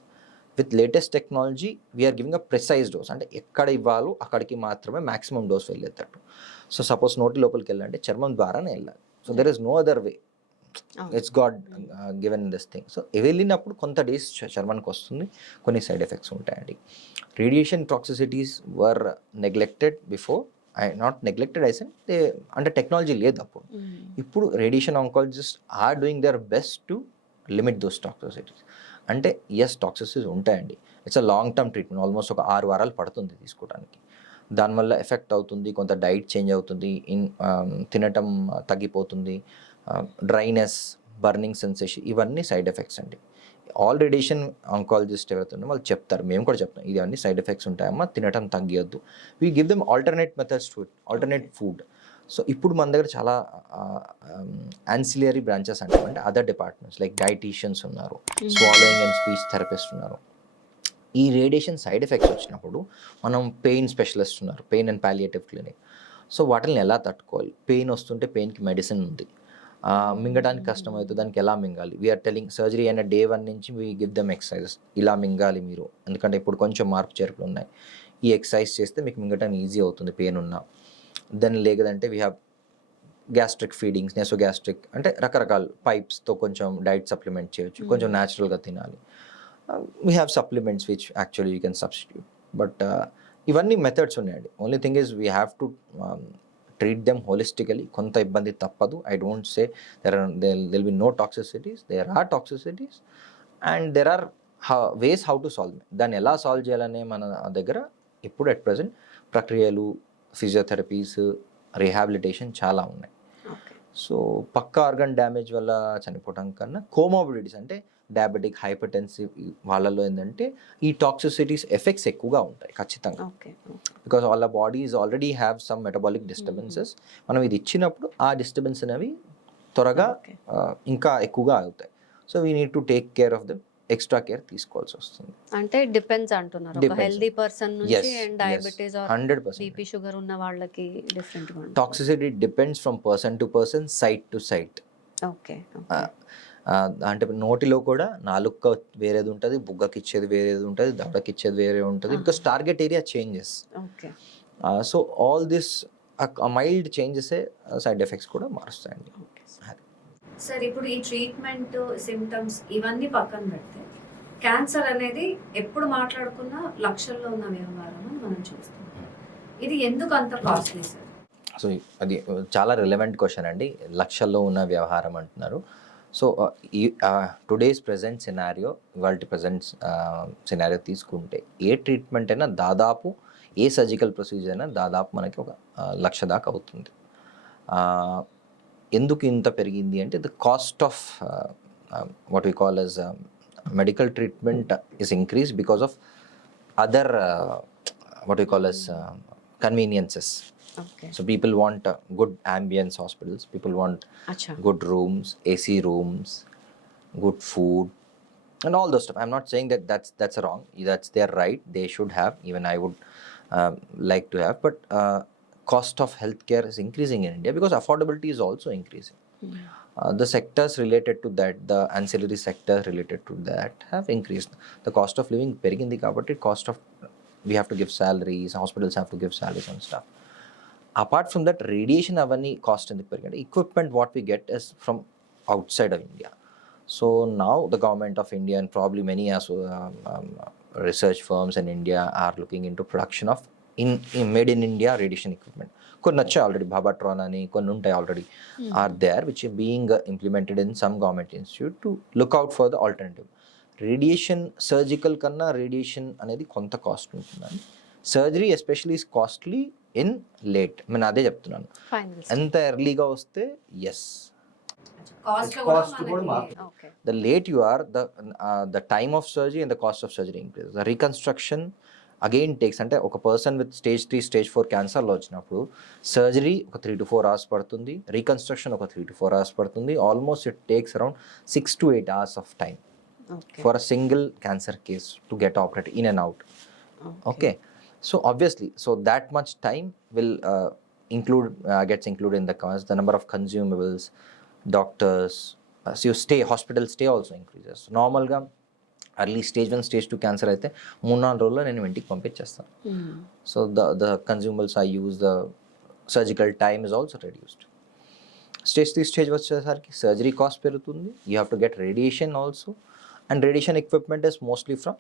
With latest technology we are giving a precise dose, అంటే ఎక్కడ ఇవ్వాలో అక్కడికి మాత్రమే మ్యాక్సిమం డోస్ వెళ్ళేటట్టు. సో సపోజ్ నోటి లోపలికి వెళ్ళాలంటే చర్మం ద్వారానే వెళ్ళాలి. So there is no other way, it's God given this thing. So వెళ్ళినప్పుడు కొంత డేస్ చర్మానికి వస్తుంది, కొన్ని సైడ్ ఎఫెక్ట్స్ ఉంటాయండి. Radiation toxicities were neglected before, not neglected I said, అంటే టెక్నాలజీ లేదు అప్పుడు. ఇప్పుడు radiation oncologist are doing their best to limit those toxicities. అంటే ఎస్ టాక్సిసిటీస్ ఉంటాయండి. It's a long term treatment, almost ఒక 6 వారాలు పడుతుంది తీసుకోవడానికి. దానివల్ల ఎఫెక్ట్ అవుతుంది, కొంత డైట్ చేంజ్ అవుతుంది, తినటం తగ్గిపోతుంది, డ్రైనెస్, బర్నింగ్ సెన్సేషన్, ఇవన్నీ సైడ్ ఎఫెక్ట్స్ అండి. ఆల్ రేడియేషన్ ఆంకాలజిస్ట్ ఎవరైతే ఉన్నారో వాళ్ళు చెప్తారు, మేము కూడా చెప్తాం, ఇవన్నీ సైడ్ ఎఫెక్ట్స్ ఉంటాయమ్మా, తినటం తగ్గియొద్దు. We give them alternate methods to it, alternate food. So ఇప్పుడు మన దగ్గర చాలా యాన్సిలరీ బ్రాంచెస్ అంటే అదర్ డిపార్ట్మెంట్స్ లైక్ డైటీషియన్స్ ఉన్నారు, స్వాలోయింగ్ అండ్ స్పీచ్ థెరపిస్ట్ ఉన్నారు. ఈ రేడియేషన్ సైడ్ ఎఫెక్ట్స్ వచ్చినప్పుడు మనం పెయిన్ స్పెషలిస్ట్ ఉన్నారు, pain and palliative clinic. So వాటిని ఎలా తట్టుకోవాలి, పెయిన్ వస్తుంటే పెయిన్కి మెడిసిన్ ఉంది, మింగడానికి కష్టమవుతుంది, దానికి ఎలా మింగాలి. వీఆర్ టెలింగ్ సర్జరీ అయిన డే 1 నుంచి వీ గివ్ దెమ్ ఎక్సర్సైజెస్, ఇలా మింగాలి మీరు, ఎందుకంటే ఇప్పుడు కొంచెం మార్పు చేర్పులు ఉన్నాయి, ఈ ఎక్సర్సైజ్ చేస్తే మీకు మింగటానికి ఈజీ అవుతుంది పెయిన్ ఉన్నా. దెన్ లేదంటే వీ హ్యావ్ గ్యాస్ట్రిక్ ఫీడింగ్స్, నెసోగ్యాస్ట్రిక్, అంటే రకరకాల పైప్స్తో కొంచెం డైట్ సప్లిమెంట్ చేయొచ్చు, కొంచెం న్యాచురల్గా తినాలి. We have supplements which actually you can substitute. But ఇవన్నీ మెథడ్స్ ఉన్నాయండి. Only thing is we have to treat them holistically. కొంత ఇబ్బంది తప్పదు. I don't say there will be no toxicities, there are toxicities and there are ways how to solve. దాన్ని ఎలా solve చేయాలనే మన దగ్గర ఇప్పుడు అట్ ప్రజెంట్ ప్రక్రియలు, ఫిజియోథెరపీస్, రీహాబిలిటేషన్ చాలా ఉన్నాయి. సో పక్క ఆర్గన్ డ్యామేజ్ వల్ల చనిపోవడం కన్నా కోమోబిడిటీస్ అంటే డయాబెటిక్, హైపర్టెన్సివ్ వాళ్ళలో ఏంటంటే ఈ టాక్సిసిటీస్ ఎఫెక్ట్స్ ఎక్కువగా ఉంటాయి ఖచ్చితంగా. బికాస్ వాళ్ళ bodies already have some metabolic disturbances. మనం ఇది ఇచ్చినప్పుడు ఆ డిస్టర్బెన్స్ అనేవి త్వరగా ఇంకా ఎక్కువగా అవుతాయి. So we need to take care of them, extra care తీసుకోవాల్సి వస్తుంది. అంటే డిపెండ్స్ అంటున్నారు, ఒక హెల్దీ పర్సన్ నుంచి and diabetes or 100% BP sugar ఉన్న వాళ్ళకి డిఫరెంట్ గా ఉంటుంది. Toxicity depends from person to person, site to site. Okay, అంటే నోటిలో కూడా నాలుక వేరేది ఉంటుంది, బుగ్గకి ఇచ్చేది వేరేది ఉంటుంది, దవడకి ఇచ్చేది వేరే ఉంటుంది, because target area changes. Okay, so all this mild చేంజెసే సైడ్ ఎఫెక్ట్స్ కూడా మారుస్తాయండి. సార్ ఇప్పుడు ఈ ట్రీట్మెంట్ సిమ్టమ్స్ ఇవన్నీ పక్కన పెడితే క్యాన్సర్ అనేది ఎప్పుడు మాట్లాడుకున్నా లక్షల్లో ఉన్న వ్యవహారం అని మనం చూస్తున్నాం. ఇది ఎందుకు అంత కాస్ట్లీ సార్? సో అది చాలా రిలవెంట్ క్వశ్చన్ అండి. లక్షల్లో ఉన్న వ్యవహారం అంటున్నారు. సో ఈ టుడేస్ ప్రజెంట్ సినారియో, ఇవాళ ప్రజెంట్ సినారియో తీసుకుంటే ఏ ట్రీట్మెంట్ అయినా దాదాపు, ఏ సర్జికల్ ప్రొసీజర్ అయినా దాదాపు మనకి ఒక 1,00,000 దాకా అవుతుంది. ఎందుకు ఇంత పెరిగింది అంటే the cost of what we call as medical treatment is increase because of other what we call as conveniences. Okay. So people want good ambience hospitals, people want good rooms, AC rooms, good food and all those stuff. I'm not saying that that's wrong, that's their right, they should have, even I would like to have, but cost of healthcare is increasing in India because affordability is also increasing. The sectors related to that, the ancillary sector related to that have increased. The cost of living perigindi kabatti, cost of, we have to give salaries, hospitals have to give salaries and stuff. Apart from that, radiation avanni cost in the per equipment what we get is from outside of India. So now the government of India and probably many research firms in India are looking into production of in made in India radiation equipment. కొన్ని వచ్చాయి already, బాబాట్రాన్ అని కొన్ని ఉంటాయి already are there which being implemented in some government institute to look out for the alternative. Radiation surgical కన్నా radiation అనేది కొంత cost ఉంటుందండి. Surgery especially is costly in late. నేను అదే చెప్తున్నాను, ఎంత ఎర్లీగా వస్తే ఎస్ కాస్ట్ కూడా మారుతుంది. The late you are, the time of surgery and the cost of surgery increase. The reconstruction again takes, అంటే ఒక పర్సన్ విత్ స్టేజ్ 3, స్టేజ్ 4 క్యాన్సర్లో వచ్చినప్పుడు సర్జరీ ఒక 3 to 4 hours పడుతుంది, రీకన్స్ట్రక్షన్ ఒక 3 to 4 hours పడుతుంది. Almost it takes around 6 to 8 hours of time for a single cancer case to get operated in and out. Okay. So obviously, so that much time will gets included in the cost. The number of consumables, doctors, so your hospital stay also increases. Normal ga early stage 1, stage 2 cancer అయితే 3-4 రోజుల్లో నేను ఇంటికి పంపించేస్తాను. So the consumables I use, the surgical time is also reduced. Stage 3 stage వచ్చేసరికి surgery cost పెరుగుతుంది. You have to get radiation also, and radiation equipment is mostly from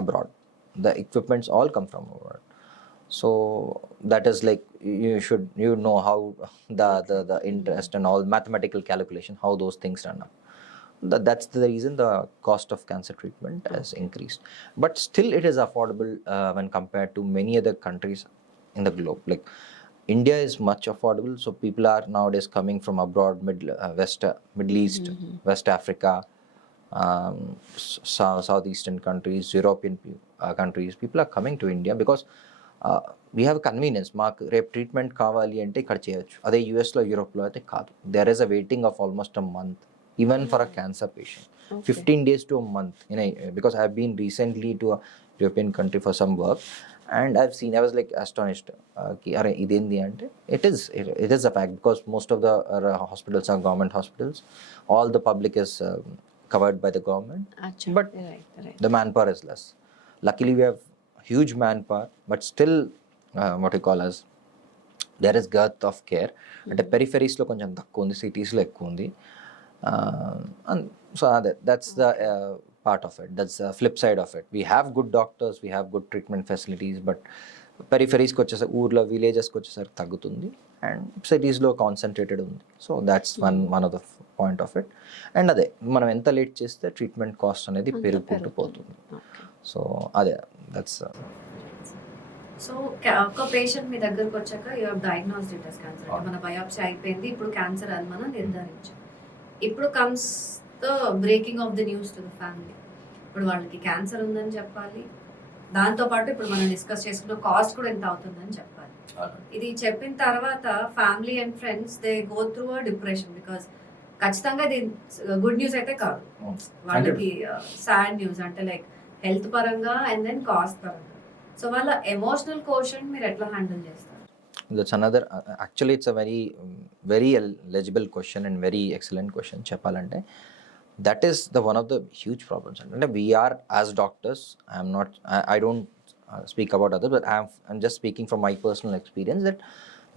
abroad. The equipments all come from abroad. So that is like you know how the interest and all mathematical calculation, how those things run up. That's the reason the cost of cancer treatment has increased. But still, it is affordable when compared to many other countries in the globe. Like India is much affordable, so people are nowadays coming from abroad, Middle East, West Africa, southeastern countries, European countries. People are coming to India because we have convenience. మాకు రేపు treatment కావాలి అంటే ఇక్కడ చేయొచ్చు. అదే యూఎస్లో యూరోప్లో అయితే కాదు. There is a waiting of almost a month, even for a cancer patient. 15 days to a month. Because I've been recently to a European country for some work, and I've seen, I was like astonished. It is a fact, because most of the hospitals are government hospitals. All the public is covered by the government, but right. the manpower is less. Luckily, we have huge manpower, but still, what you call as, there is girth of care. అంటే పెరిఫెరీస్లో కొంచెం తక్కువ ఉంది, సిటీస్లో ఎక్కువ ఉంది. So that's the part of it. That's the flip side of it. We have good doctors, we have good treatment facilities, but పెరిఫెరీస్కి వచ్చేసరికి, ఊర్లో విలేజెస్కి వచ్చేసరికి తగ్గుతుంది, అండ్ సిటీస్లో కాన్సన్ట్రేటెడ్ ఉంది. So that's one of the point of it. And అదే, మనం ఎంత late చేస్తే ట్రీట్మెంట్ కాస్ట్ అనేది పెరుగుకుంటూ పోతుంది. సో అదే, దట్స్. సో ఒక పేషెంట్ మీ దగ్గరకు వచ్చాక you have diagnosed it as cancer, అంటే మన బయాప్సీ అయిపోయింది, ఇప్పుడు క్యాన్సర్ అని మనం నిర్ధారించాం. ఇప్పుడు comes the breaking of the news to the family. ఇప్పుడు వాళ్ళకి క్యాన్సర్ ఉందని చెప్పాలి, దాంతోపాటు ఇప్పుడు మనం డిస్కస్ చేసుకున్న కాస్ట్ కూడా ఎంత అవుతుందని చెప్పాలి. ఇది చెప్పిన తర్వాత family and friends they go through a depression, because ఖచ్చితంగా ఇది గుడ్ న్యూస్ అయితే కాదు, వాళ్ళకి సాడ్ న్యూస్, అంటే లైక్ హెల్త్ పరంగా అండ్ దెన్ కాస్ట్ పరంగా. సో వాళ్ళ ఎమోషనల్ కోషన్ మీరు ఎట్లా హ్యాండిల్ చేస్తారు? That's another, actually it's a very legible question and very excellent question చెప్పాలంటే. That is one of the huge problems. And we are, as doctors, I don't speak about others, but I'm just speaking from my personal experience, that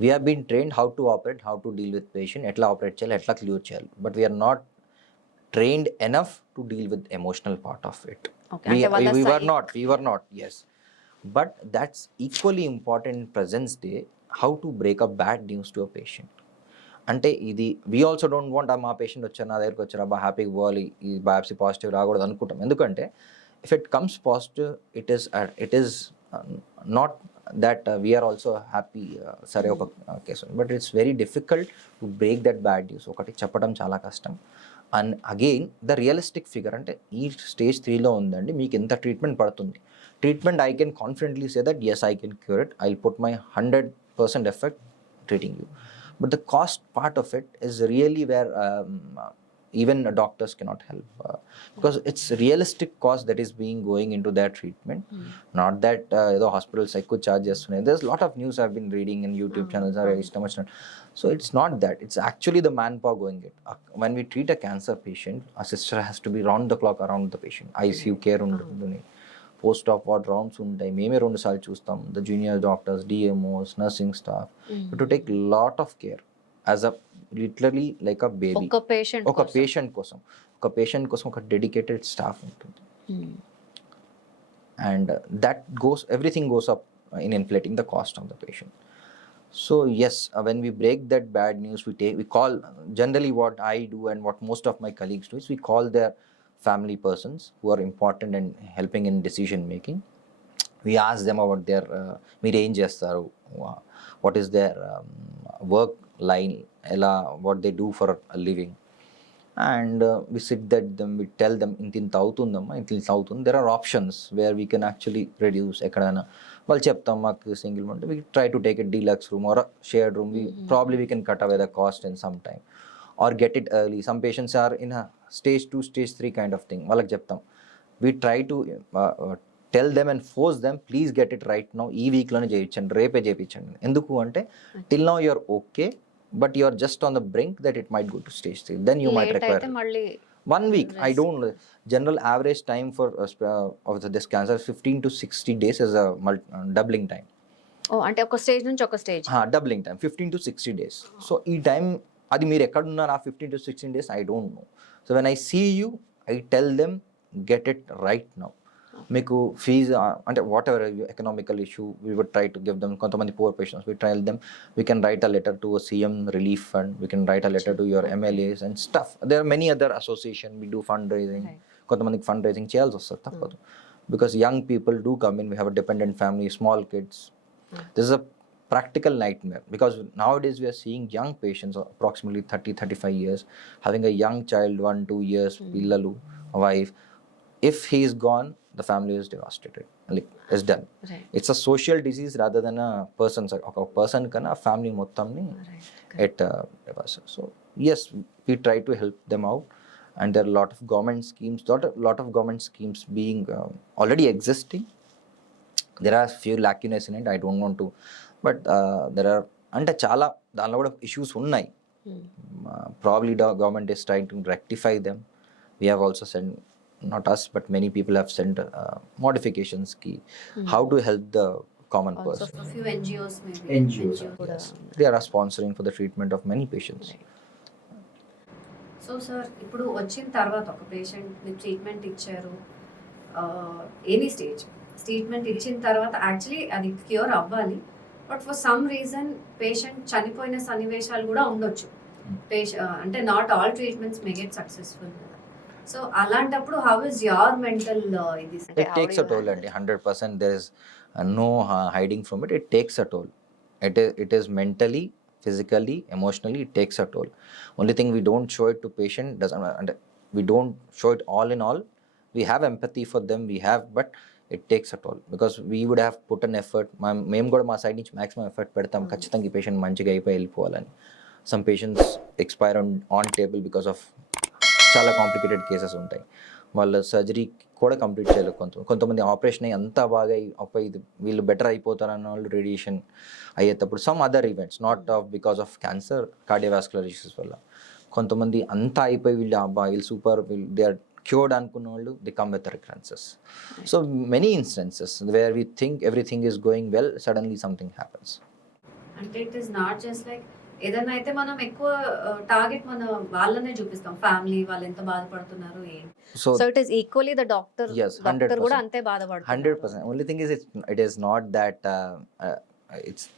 we have been trained how to operate, how to deal with patient, ఎట్లా operate చేయాలి, ఎట్లా clear చేయాలి, but we are not trained enough to deal with emotional part of it. We were not, yes. But that's equally important in present day, how to break up bad news to a patient. అంటే ఇది, we also don't want, మా patient వచ్చారు, నా దగ్గరికి వచ్చారు, అబ్బా హ్యాపీగా పోవాలి, ఈ బయాప్సీ పాజిటివ్ రాకూడదు అనుకుంటాం. ఎందుకంటే if it comes positive, it is not that we are also happy, సరే ఒక case, but it's very difficult to break that bad news. ఒకటి చెప్పడం చాలా కష్టం. And again the realistic figure, అంటే ఈ స్టేజ్ 3లో ఉందండి, మీకు ఎంత ట్రీట్మెంట్ పడుతుంది. Treatment, I can confidently say that yes, I can cure it. I'll put my 100% effort treating you. But the cost part of it is really where even doctors cannot help, because it's realistic cost that is being going into their treatment. Not that the hospitals ఎక్కువ charge చేస్తున్నాయి. There's a lot of news I've been reading in YouTube channels are ఇష్టం. So it's not that. It's actually the manpower going it. When we treat a cancer patient, a sister has to be round the clock around the patient. ICU care ఉంటుంది, post op ward rounds ఉంటాయి, మేమే 2 సార్లు చూస్తాం, the junior doctors, DMOs, nursing staff, to take lot of care as a literally like a baby. ఒక patient కోసం ఒక dedicated staff ఉంటుంది. And that everything goes up in inflating the cost of the patient. So yes, when we break that bad news, we call, generally what I do and what most of my colleagues do is we call their family persons who are important and helping in decision making. We ask them about their మీరు ఏం చేస్తారు, what is their work line, ఎలా, what they do for a living, and we sit that them, we tell them ఇంత అవుతుందమ్మా, ఇంత అవుతుంది, there are options where we can actually reduce. ఎక్కడైనా వాళ్ళు చెప్తాం, మాకు సింగిల్ ఉంటే we try to take a deluxe room or a shared room. We can cut away the cost in some time or get it early. Some patients are in a stage 2, stage 3 kind of thing. వాళ్ళకి చెప్తాం, we try to tell them and force them, please get it right now, ఈ వీక్లోనే చేయించండి, రేపే చేయించండి. ఎందుకు అంటే till now you're okay, but you're just on the brink that it might go to stage 3, then you might require 1 week. I don't, general average time for of this cancer 15 to 60 days is a doubling time. అంటే ఒక stage నుంచి ఒక stage doubling time 15 to 60 days. So ఈ time, అది మీరు ఎక్కడున్నారు ఆ 15 to 16 days, I don't know. So when I see you, I tell them, get it right now. మీకు ఫీజు అంటే whatever economical issue we would try to give them. కొంతమంది poor patients we try them we can write a letter to CM relief fund, we can write a letter to your MLAs and stuff. There are many other association we do fund raising. కొంతమందికి fund raising చేయాల్సి వస్తుంది, తప్పదు. Because young people do come in, we have a dependent family, small kids. This is a practical nightmare because nowadays we are seeing young patients approximately 30-35 years having a young child 1-2 years pillalu, a wife. If he is gone, the family is devastated, like it's done. It's a social disease rather than a person's. A person kana a family mottamni it devastates. So yes, we try to help them out, and there are a lot of government schemes, lot of government schemes being already existing. There are few lacunae in it, I don't want to, but there are అంటే చాలా దానిలో కూడా issues ఉన్నాయి. Probably the government is trying to rectify them. We have also sent, not us but many people have sent modifications ki how to help the common person. A few NGOs maybe. NGOs, yes. They are sponsoring for the treatment of many patients. So sir, ఇప్పుడు వచ్చిన తర్వాత ఒక patient మీరు treatment ఇచ్చారు, any stage treatment ఇచ్చిన తర్వాత actually అది cure అవ్వాలి, but for some reason patient చనిపోయిన సన్నివేశాలు కూడా ఉండొచ్చు. అంటే not all treatments may get successful కదా. సో అలాంటప్పుడు హౌ ఇస్ యువర్ మెంటల్ ఇది? It takes a toll, and 100% there is no hiding from it. It takes a toll. It is mentally, physically, emotionally, it takes a toll. Only thing we don't show it to patient doesn't, and we don't show it all in all. We have empathy for them, we have, but it takes a toll because we would have put an effort. మేము కూడా మా side నుంచి maximum effort పెడతాం, ఖచ్చితంగా ఈ patient మంచిగా అయిపోయి వెళ్ళిపోవాలని. Some patients expire on table because of చాలా కాంప్లికేటెడ్ కేసెస్ ఉంటాయి. వాళ్ళ సర్జరీ కూడా కంప్లీట్ చేయలేదు. కొంతమంది ఆపరేషన్ అయ్యి అంతా బాగా అయిపోయి వీళ్ళు బెటర్ అయిపోతారన్న వాళ్ళు రేడియేషన్ అయ్యేటప్పుడు some other events, not because of cancer, cardiovascular issues వల్ల. కొంతమంది అంతా అయిపోయి వీళ్ళు సూపర్, దే ఆర్ cured అనుకున్న వాళ్ళు they come with recurrences. So many instances where we think everything is going well, suddenly something happens. అంటే it is not just like ఏదైనా అయితే మనం ఎక్కువ టార్గెట్ మన వాళ్ళనే చూపిస్తాం, ఫ్యామిలీ వాళ్ళు ఎంత బాధపడుతున్నారు ఏంటి. So it is equally the doctor. Yes, doctor కూడా అంతే బాధపడుతున్నారు. 100%. Only thing is it is not that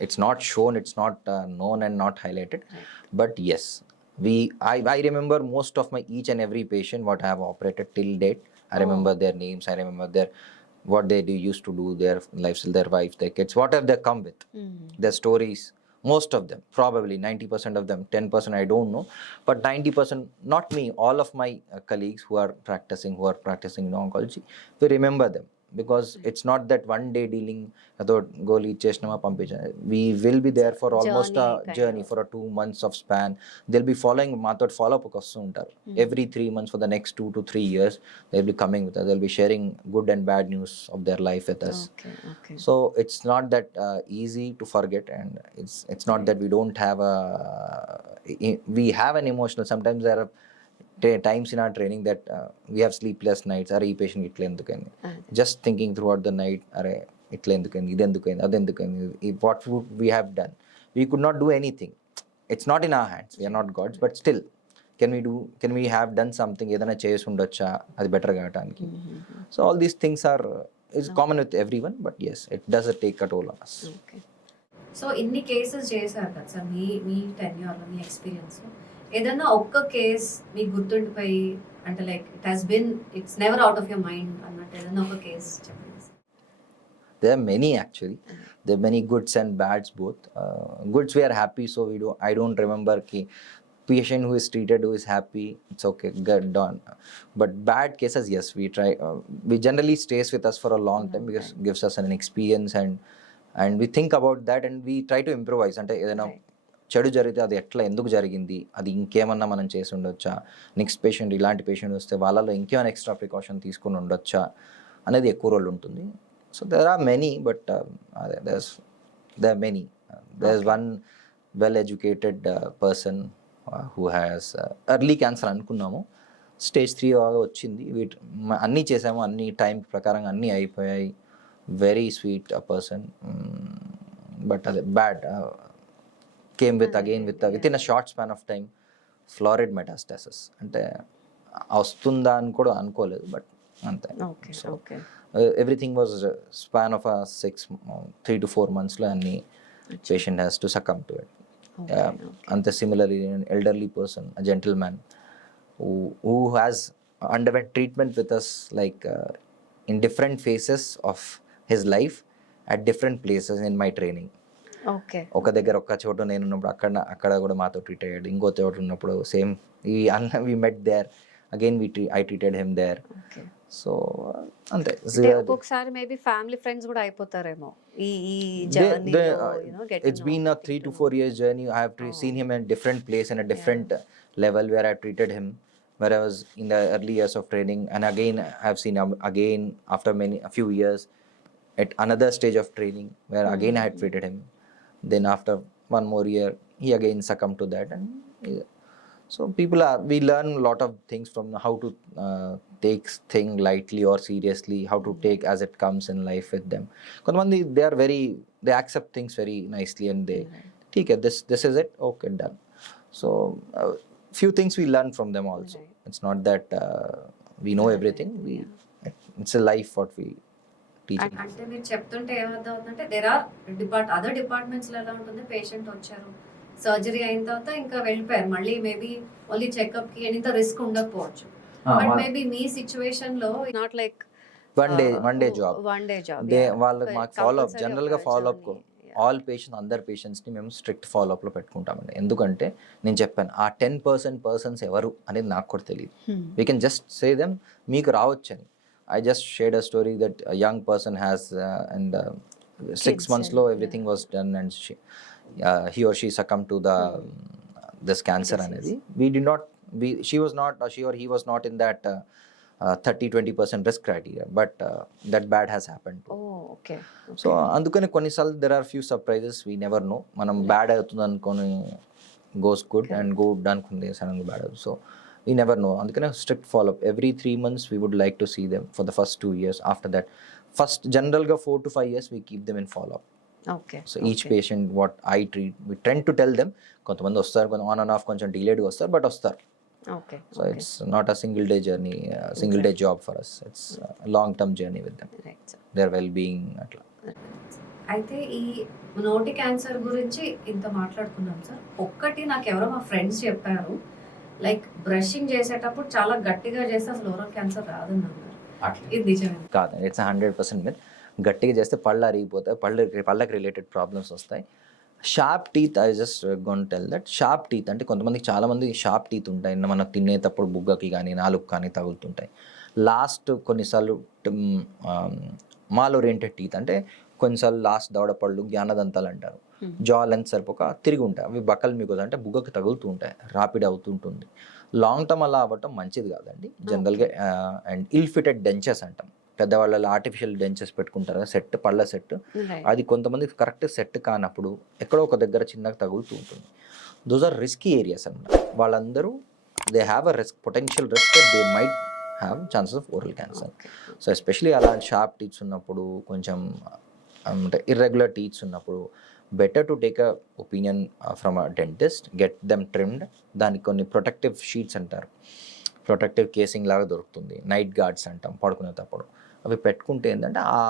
it's not shown, it's not known and not highlighted. But yes, I remember most of my each and every patient what I have operated till date. I remember their names, I remember their what they used to do, their lifestyle, their wives, their kids, whatever they come with, their stories. Most of them, probably 90% of them, 10% I don't know, but 90%, not me, all of my colleagues who are practicing in oncology, we remember them. Because it's not that one day dealing about goli chesnama pampichan. We will be there for almost a journey for a 2 months of span. They'll be following method follow up untaru. Every 3 months for the next 2 to 3 years they'll be coming with us. They'll be sharing good and bad news of their life with us. Okay. So it's not that easy to forget, and it's not that we don't have we have an emotional. Sometimes there are times in our training that we have sleepless nights. Are ee patient itle endukani, just thinking throughout the night, are itle endukani, id endukani, adu endukani, what would we have done. We could not do anything. It's not in our hands, we are not gods, but still can we have done something, ఏదైనా చేసి ఉండొచ్చా అది better కావడానికి. So all these things are is common with everyone, but yes, it does take a toll on us. So ఇన్ని cases చేశారు కదా sir, మీ టెన్యూర్లో, మీ ఎక్స్పీరియన్స్లో ఏదన్నా ఒక్క కేస్ మీకు గుర్తుండిపోయి, అంటే like it's never out of your mind అన్నట్టు ఏదన్నా ఒక కేస్ చెప్పండి sir. There are many actually. There are many goods and bads both. Goods we are happy, so I don't remember ki patient who is treated who is happy, it's okay, get done. But bad cases, yes, we try. We generally stays with us for a long time because it gives us an experience, and we think about that and we try to improvise. అంటే ఏదైనా చెడు జరిగితే అది ఎట్లా ఎందుకు జరిగింది, అది ఇంకేమన్నా మనం చేసి ఉండొచ్చా, నెక్స్ట్ పేషెంట్ ఇలాంటి పేషెంట్ వస్తే వాళ్ళలో ఇంకేమైనా ఎక్స్ట్రా ప్రికాషన్ తీసుకొని ఉండొచ్చా అనేది ఎక్కువ రోల్ ఉంటుంది. So there are many, but there are many. There's one well-educated person who has early cancer అనుకున్నాము, స్టేజ్ 3 వచ్చింది. అన్నీ చేసాము, అన్ని టైం ప్రకారంగా అన్నీ అయిపోయాయి. వెరీ స్వీట్ పర్సన్, బట్ అదే bad came with again with within a short span of time florid metastasis. అంటే వస్తుందా అని కూడా అనుకోలేదు, బట్ అంతే. Okay. Everything was a span of a 3 to 4 months lo and patient has to succumb to it. And similarly, an elderly person, a gentleman who has underwent treatment with us, like in different phases of his life at different places in my training. Okay. ఒక దగ్గర ఒక్క చోట నేను ఉన్నప్పుడు అక్కడ కూడా మాతో treat అయ్యాడు. ఇంకో చోట ఉన్నప్పుడు same we met there again I treated him there. Okay. So అంతే. ఒక్కొక్కసారి మేబీ ఫ్యామిలీ ఫ్రెండ్స్ కూడా అయిపోతారేమో ఈ జర్నీలో, It's been a 3 to 4 years journey. I have seen him in a different place, in a different level where I treated him, where I was in the early years of training, and again I have seen him again after a few years at another stage of training where again I had treated him. Then after one more year, he again succumbed to that, and so we learn a lot of things from how to take thing lightly or seriously, how to take as it comes in life with them. Kontamandi they accept things very nicely and they take it. This is it. Okay, done. So few things we learn from them also. It's not that we know everything. It's a life what we teach. అంటే మీరు చెప్తుంటే ఏమవుతుందంటే other departments లో ఎలా ఉంటుంది, patient వచ్చారు, surgery అయిన తర్వాత ఇంకా వెళ్ళిపోయారు, మళ్ళీ మేబీ ఓన్లీ చెకప్ కి ఎంత రిస్క్ ఉండకపోవచ్చు. బట్ మేబీ మీ సిచ్యువేషన్ లో not like one day job. వాళ్ళు మాకు ఫాలోఅప్, జనరల్గా ఫాలోఅప్ ఆల్ అందరు పేషెంట్స్ని మేము స్ట్రిక్ట్ ఫాలోఅప్లో పెట్టుకుంటామండి. ఎందుకంటే నేను చెప్పాను ఆ 10% పర్సన్స్ ఎవరు అనేది నాకు కూడా తెలియదు. We can just say them మీకు రావచ్చని. I just shared a story that a young person has and 6 months low everything was done and he or she succumbed to this cancer anedi. She or he was not in that 30-20% risk criteria, but that bad has happened too. Okay. So andukane konnisal there are few surprises we never know. Manam bad avutundi ankoni goes good and good anukunde suddenly bad. So we never know. Andukane strict follow up every 3 months. We would like to see them for the first 2 years. After that, first general ga 4 to 5 years we keep them in follow up. Okay. So each patient what I treat, we tend to tell them kontamandi vastaru, kontam on and off koncham delayed ga vastaru, but vastaru. Okay. So it's not a single day journey, single day job for us. It's a long term journey with them. Right, sir. Their well being atla. అయితే ఈ నోటి cancer గురించి ఇంత మాట్లాడుకున్నాం sir. ఒక్కటి నాకు ఎవరో మా ఫ్రెండ్స్ చెప్పారు, లైక్ బ్రషింగ్ చేసేటప్పుడు చాలా గట్టిగా చేస్తే అసలు ఓరల్ క్యాన్సర్ రాదని అన్నారు. ఇది నిజమే కాదు. It's 100% myth. గట్టిగా చేస్తే పళ్ళు అరిగిపోతాయి, పళ్ళకి రిలేటెడ్ ప్రాబ్లమ్స్ వస్తాయి. Sharp teeth, I just gonna tell that sharp teeth అంటే కొంతమందికి చాలామంది షార్ప్ టీత్ ఉంటాయి, మనం తినేటప్పుడు బుగ్గకి కానీ నాలుగు కానీ తగులుతుంటాయి. లాస్ట్ కొన్నిసార్లు మాల్ ఓరియంటెడ్ టీత్ అంటే కొన్నిసార్లు లాస్ట్ దవడపళ్ళు, జ్ఞానదంతాలు అంటారు. జా లెంత్ సరిపోక తిరిగి ఉంటాయి, అవి బక్కలు మీకు అంటే బుగ్గకి తగులుతూ ఉంటాయి, రాపిడ్ అవుతుంటుంది. లాంగ్ టర్మ్ అలా అవ్వటం మంచిది కాదండి జనరల్గా. అండ్ ఇల్ ఫిటెడ్ డెంచెస్ అంటాం, పెద్దవాళ్ళలో ఆర్టిఫిషియల్ డెంచెస్ పెట్టుకుంటారు కదా, సెట్, పళ్ళ సెట్. అది కొంతమంది కరెక్ట్ సెట్ కానప్పుడు ఎక్కడో ఒక దగ్గర చిన్నగా తగులుతూ ఉంటుంది. దోస్ ఆర్ రిస్కీ ఏరియాస్ అన్నమాట. వాళ్ళందరూ they have a risk, potential risk that they might have chances of oral cancer. So especially అలాంటి షార్ప్ టీత్స్ ఉన్నప్పుడు, కొంచెం అంటే ఇర్రెగ్యులర్ టీత్స్ ఉన్నప్పుడు better to take a opinion from a dentist, get them trimmed. దానికి కొన్ని protective sheets అంటారు, protective casing లాగా దొరుకుతుంది, నైట్ గార్డ్స్ అంటాం పడుకునేటప్పుడు. అవి పెట్టుకుంటే ఏంటంటే ఆ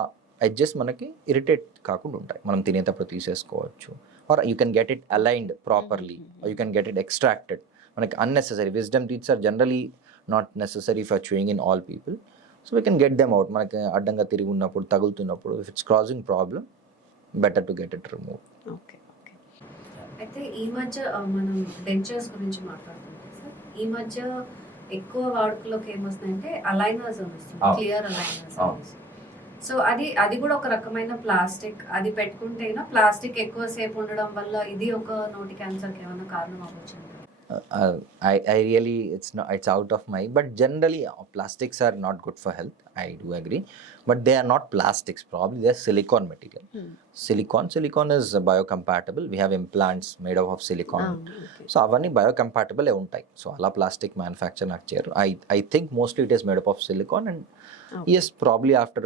ఎడ్జెస్ మనకి ఇరిటేట్ కాకుండా ఉంటాయి, మనం తినేటప్పుడు తీసేసుకోవచ్చు. Or you can get it aligned properly, you can get it extracted. మనకి unnecessary wisdom teeths are generally not necessary for chewing in all people. So we can get them out. మనకి అడ్డంగా తిరిగి ఉన్నప్పుడు, తగులుతున్నప్పుడు, if it's causing problem, better to get it removed. Okay. అయితే ఈ మధ్య మనం డెంచర్స్ గురించి మాట్లాడుతుంటే సార్, ఈ మధ్య ఎక్కువ వాడుకలోకి ఏమొస్తుందంటే అలైనర్స్ వస్తుంది, క్లియర్ అలైనర్స్. సో అది కూడా ఒక రకమైన ప్లాస్టిక్. అది పెట్టుకుంటే ప్లాస్టిక్ ఎక్కువ సేపు ఉండడం వల్ల ఇది ఒక నోటి క్యాన్సర్కి ఏమైనా కారణం అవ్వచ్చు? I really, it's out of my, but generally plastics are not good for health, I do agree, but they are not plastics, probably they are silicone material. Silicone is biocompatible. We have implants made of silicone. Okay. So avanni biocompatible e untai, so ala plastic manufacture nak cheyaru. I think mostly it is made up of silicone, and yes, probably after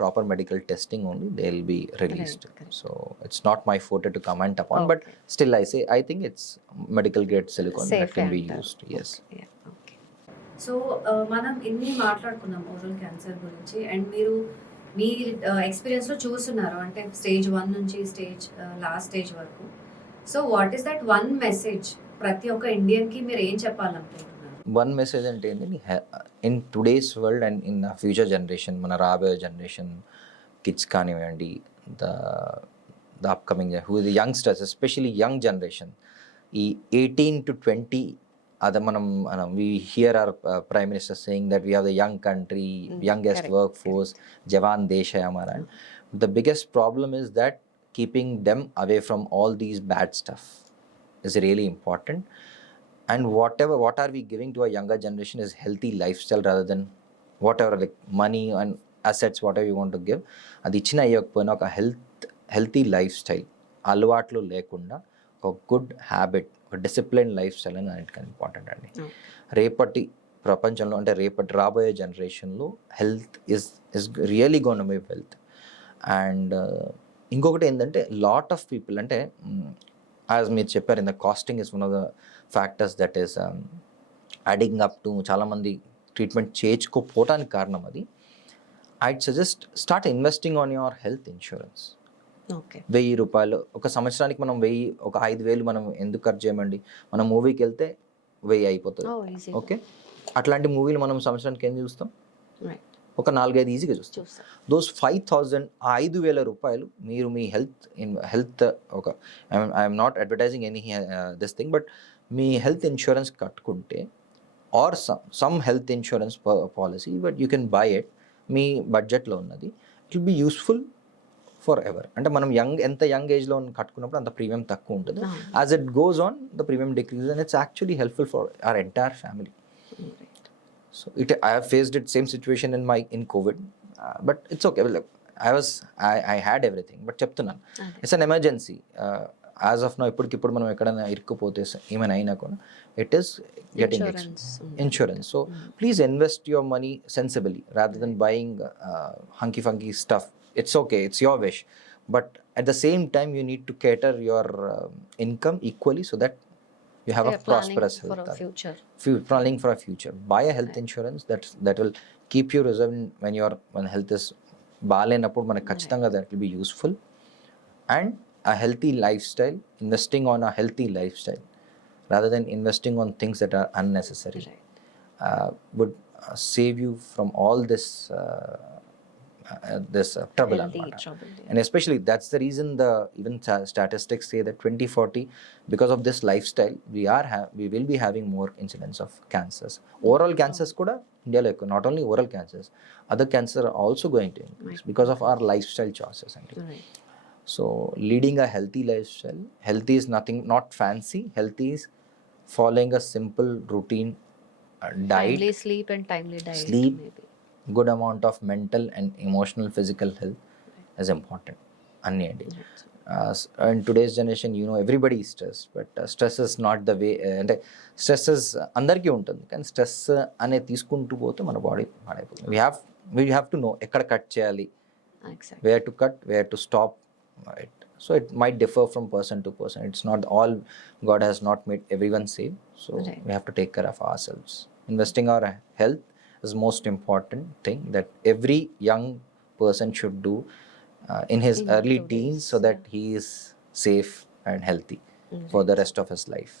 proper medical testing only they'll be released. Right. So it's not my forte to comment upon, but still I think it's medical grade silicone safe that can be used. Yes. So మనం ఇన్ని మాట్లాడుకున్నాం oral cancer గురించి, and మీరు మీ ఎక్స్పీరియన్స్లో చూస్తున్నారు అంటే stage 1 నుంచి last stage వరకు. So what is that one message ప్రతి ఒక్క ఇండియన్కి మీరు ఏం చెప్పాలనుకుంటున్నారు? వన్ మెసేజ్ అంటే ఏంటంటే, in today's world and in future generation, మన రాబోయే జనరేషన్ కిడ్స్ కానివ్వండి, the the upcoming who the youngsters, especially young generation, ఈ 18 to 20, అదే మనం we hear our prime minister saying that we have the young country, youngest correct, workforce, జవాన్ దేశ హమారా. The biggest problem is that keeping them away from all these bad stuff is really important. And what are we giving to our younger generation is healthy lifestyle rather than whatever, like money and assets, whatever you want to give. అది ఇచ్చిన అయ్యకపోయినా ఒక healthy life style, అలవాట్లు లేకుండా ఒక good habit, ఒక discipline life style అని అన్నిటికన్నా important అండి. రేపటి ప్రపంచంలో అంటే రాబోయే జనరేషన్లో health is really gonna be wealth. And ఇంకొకటి ఏంటంటే, లాట్ ఆఫ్ పీపుల్ అంటే యాజ్ మీరు చెప్పారు, in the costing is one of the factors that is adding up to చాలామంది ట్రీట్మెంట్ చేయించుకోపోవటానికి కారణం అది. I'd suggest start investing on your health insurance. Okay, 1000 రూపాయలు ఒక సంవత్సరానికి మనం 5,000 మనం ఎందుకు ఖర్చు చేయమండి? మనం మూవీకి వెళ్తే 1000 అయిపోతుంది. ఓకే, అట్లాంటి మూవీలు మనం సంవత్సరానికి ఏం చూస్తాం? ఒక 4-5 ఈజీగా చూస్తాం. దోస్ 5,000 రూపాయలు మీరు మీ హెల్త్ ఒక I'm not advertising any this thing, but మీ హెల్త్ ఇన్సూరెన్స్ కట్టుకుంటే, or some health insurance policy, but you can buy it, మీ బడ్జెట్లో ఉన్నది, it will be useful for ever. అంటే మనం ఎంత యంగ్ ఏజ్లో కట్టుకున్నప్పుడు అంత ప్రీమియం తక్కువ ఉంటుంది. As it goes on the premium decrease and it's actually helpful for our entire family. So I have faced it same situation in COVID, but it's okay. Well, I had everything, but చెప్తున్నాను, it's an emergency. As of now, ఇప్పటికిప్పుడు మనం ఎక్కడైనా ఇరుక్కుపోతే ఏమైనా అయినా కూడా it is getting insurance. So please invest your money sensibly rather than buying hunky funky stuff. It's okay, it's your wish, but at the same time you need to cater your income equally so that you have a prosperous health. For a future. Planning for a future. Buy a health insurance that will keep you reserved when health is బాగాలేనప్పుడు మనకు ఖచ్చితంగా that will be useful. And a healthy lifestyle, investing on a healthy lifestyle rather than investing on things that are unnecessary, would save you from all this trouble. And especially that's the reason even statistics say that 2040, because of this lifestyle, we will be having more incidence of cancers. Oral cancers kuda India lo ekku, not only oral cancers, other cancers are also going to increase because of our lifestyle choices. So leading a healthy lifestyle, healthy is not fancy, healthy is following a simple routine diet, timely sleep and timely diet, maybe good amount of mental and emotional physical health is important. Anni andi in today's generation, everybody is stressed, but stress is not the way. Ante stress is andarki untundi, kan stress ane తీసుకుంటూ పోతే మన body పాడైపోతుంది. we have to know ekkada cut cheyali, where to cut, where to stop it. So it might differ from person to person. It's not all, God has not made everyone same, so we have to take care of ourselves. Investing our health is most important thing that every young person should do in his early teens, so that he is safe and healthy for the rest of his life.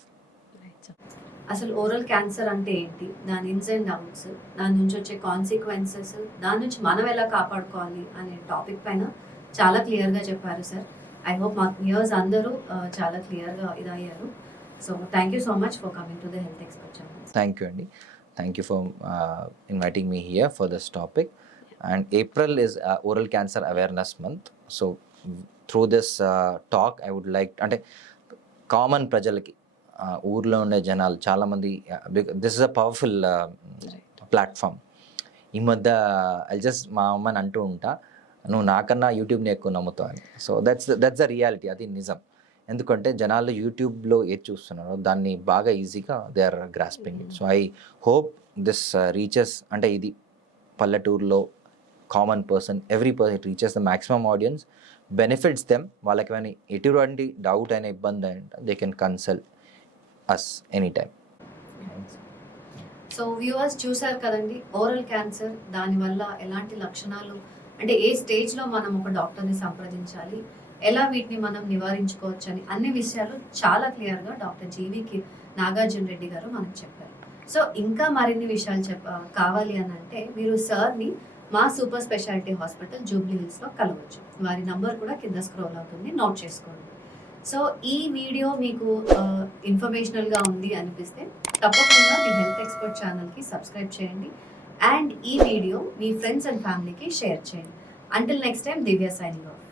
అసలు oral cancer అంటే ఏంటి, దాని ఇన్స్ and outs, దాని నుంచి వచ్చే consequences, దాని నుంచి మనం ఎలా కాపాడుకోవాలి అనే టాపిక్ పైన చాలా క్లియర్గా చెప్పారు సార్. ఐ హోప్ మా వ్యూయర్స్ అందరూ చాలా క్లియర్గా ఇదయ్యారు. So thank you so much for coming to the health expert channel. Thank you అండి. Thank you for inviting me here for this topic. And April is Oral Cancer Awareness Month. So through this talk, I would like, అంటే common ప్రజలకి, ఊర్లో ఉండే జనాలు చాలామంది, this is a powerful platform. ఈ మధ్య మా అమ్మని అంటూ ఉంటా, నువ్వు నాకన్నా యూట్యూబ్ని ఎక్కువ నమ్ముతావు అని. సో దట్స్ ద రియాలిటీ, అది నిజం. ఎందుకంటే జనాలు యూట్యూబ్లో ఏది చూస్తున్నారో దాన్ని బాగా ఈజీగా they are grasping it. So I hope this reaches, అంటే ఇది పల్లెటూరులో common person, every person, it reaches the maximum audience, benefits them. వాళ్ళకి ఏమైనా ఎటువంటి డౌట్ అయినా ఇబ్బంది అయినా they can consult us any time. So viewers చూసారు కదండి, ఓరల్ క్యాన్సర్ దానివల్ల ఎలాంటి లక్షణాలు అంటే ఏ స్టేజ్లో మనం ఒక డాక్టర్ని సంప్రదించాలి, ఎలా వీటిని మనం నివారించుకోవచ్చు అని అన్ని విషయాలు చాలా క్లియర్గా డాక్టర్ జీవి నాగార్జున రెడ్డి గారు మనకు చెప్పారు. సో ఇంకా మరిన్ని విషయాలు కావాలి అని అంటే మీరు సార్ని మా సూపర్ స్పెషాలిటీ హాస్పిటల్ జూబ్లీ హిల్స్లో కలవచ్చు. వారి నంబర్ కూడా కింద స్క్రోల్ అవుతుంది, నోట్ చేసుకోండి. సో ఈ వీడియో మీకు ఇన్ఫర్మేషనల్గా ఉంది అనిపిస్తే తప్పకుండా మీ హెల్త్ ఎక్స్పర్ట్ ఛానల్కి సబ్స్క్రైబ్ చేయండి అండ్ ఈ వీడియో మీ ఫ్రెండ్స్ అండ్ ఫ్యామిలీకి షేర్ చేయండి. అంటిల్ నెక్స్ట్ టైం, దివ్య సైనింగ్ ఆఫ్.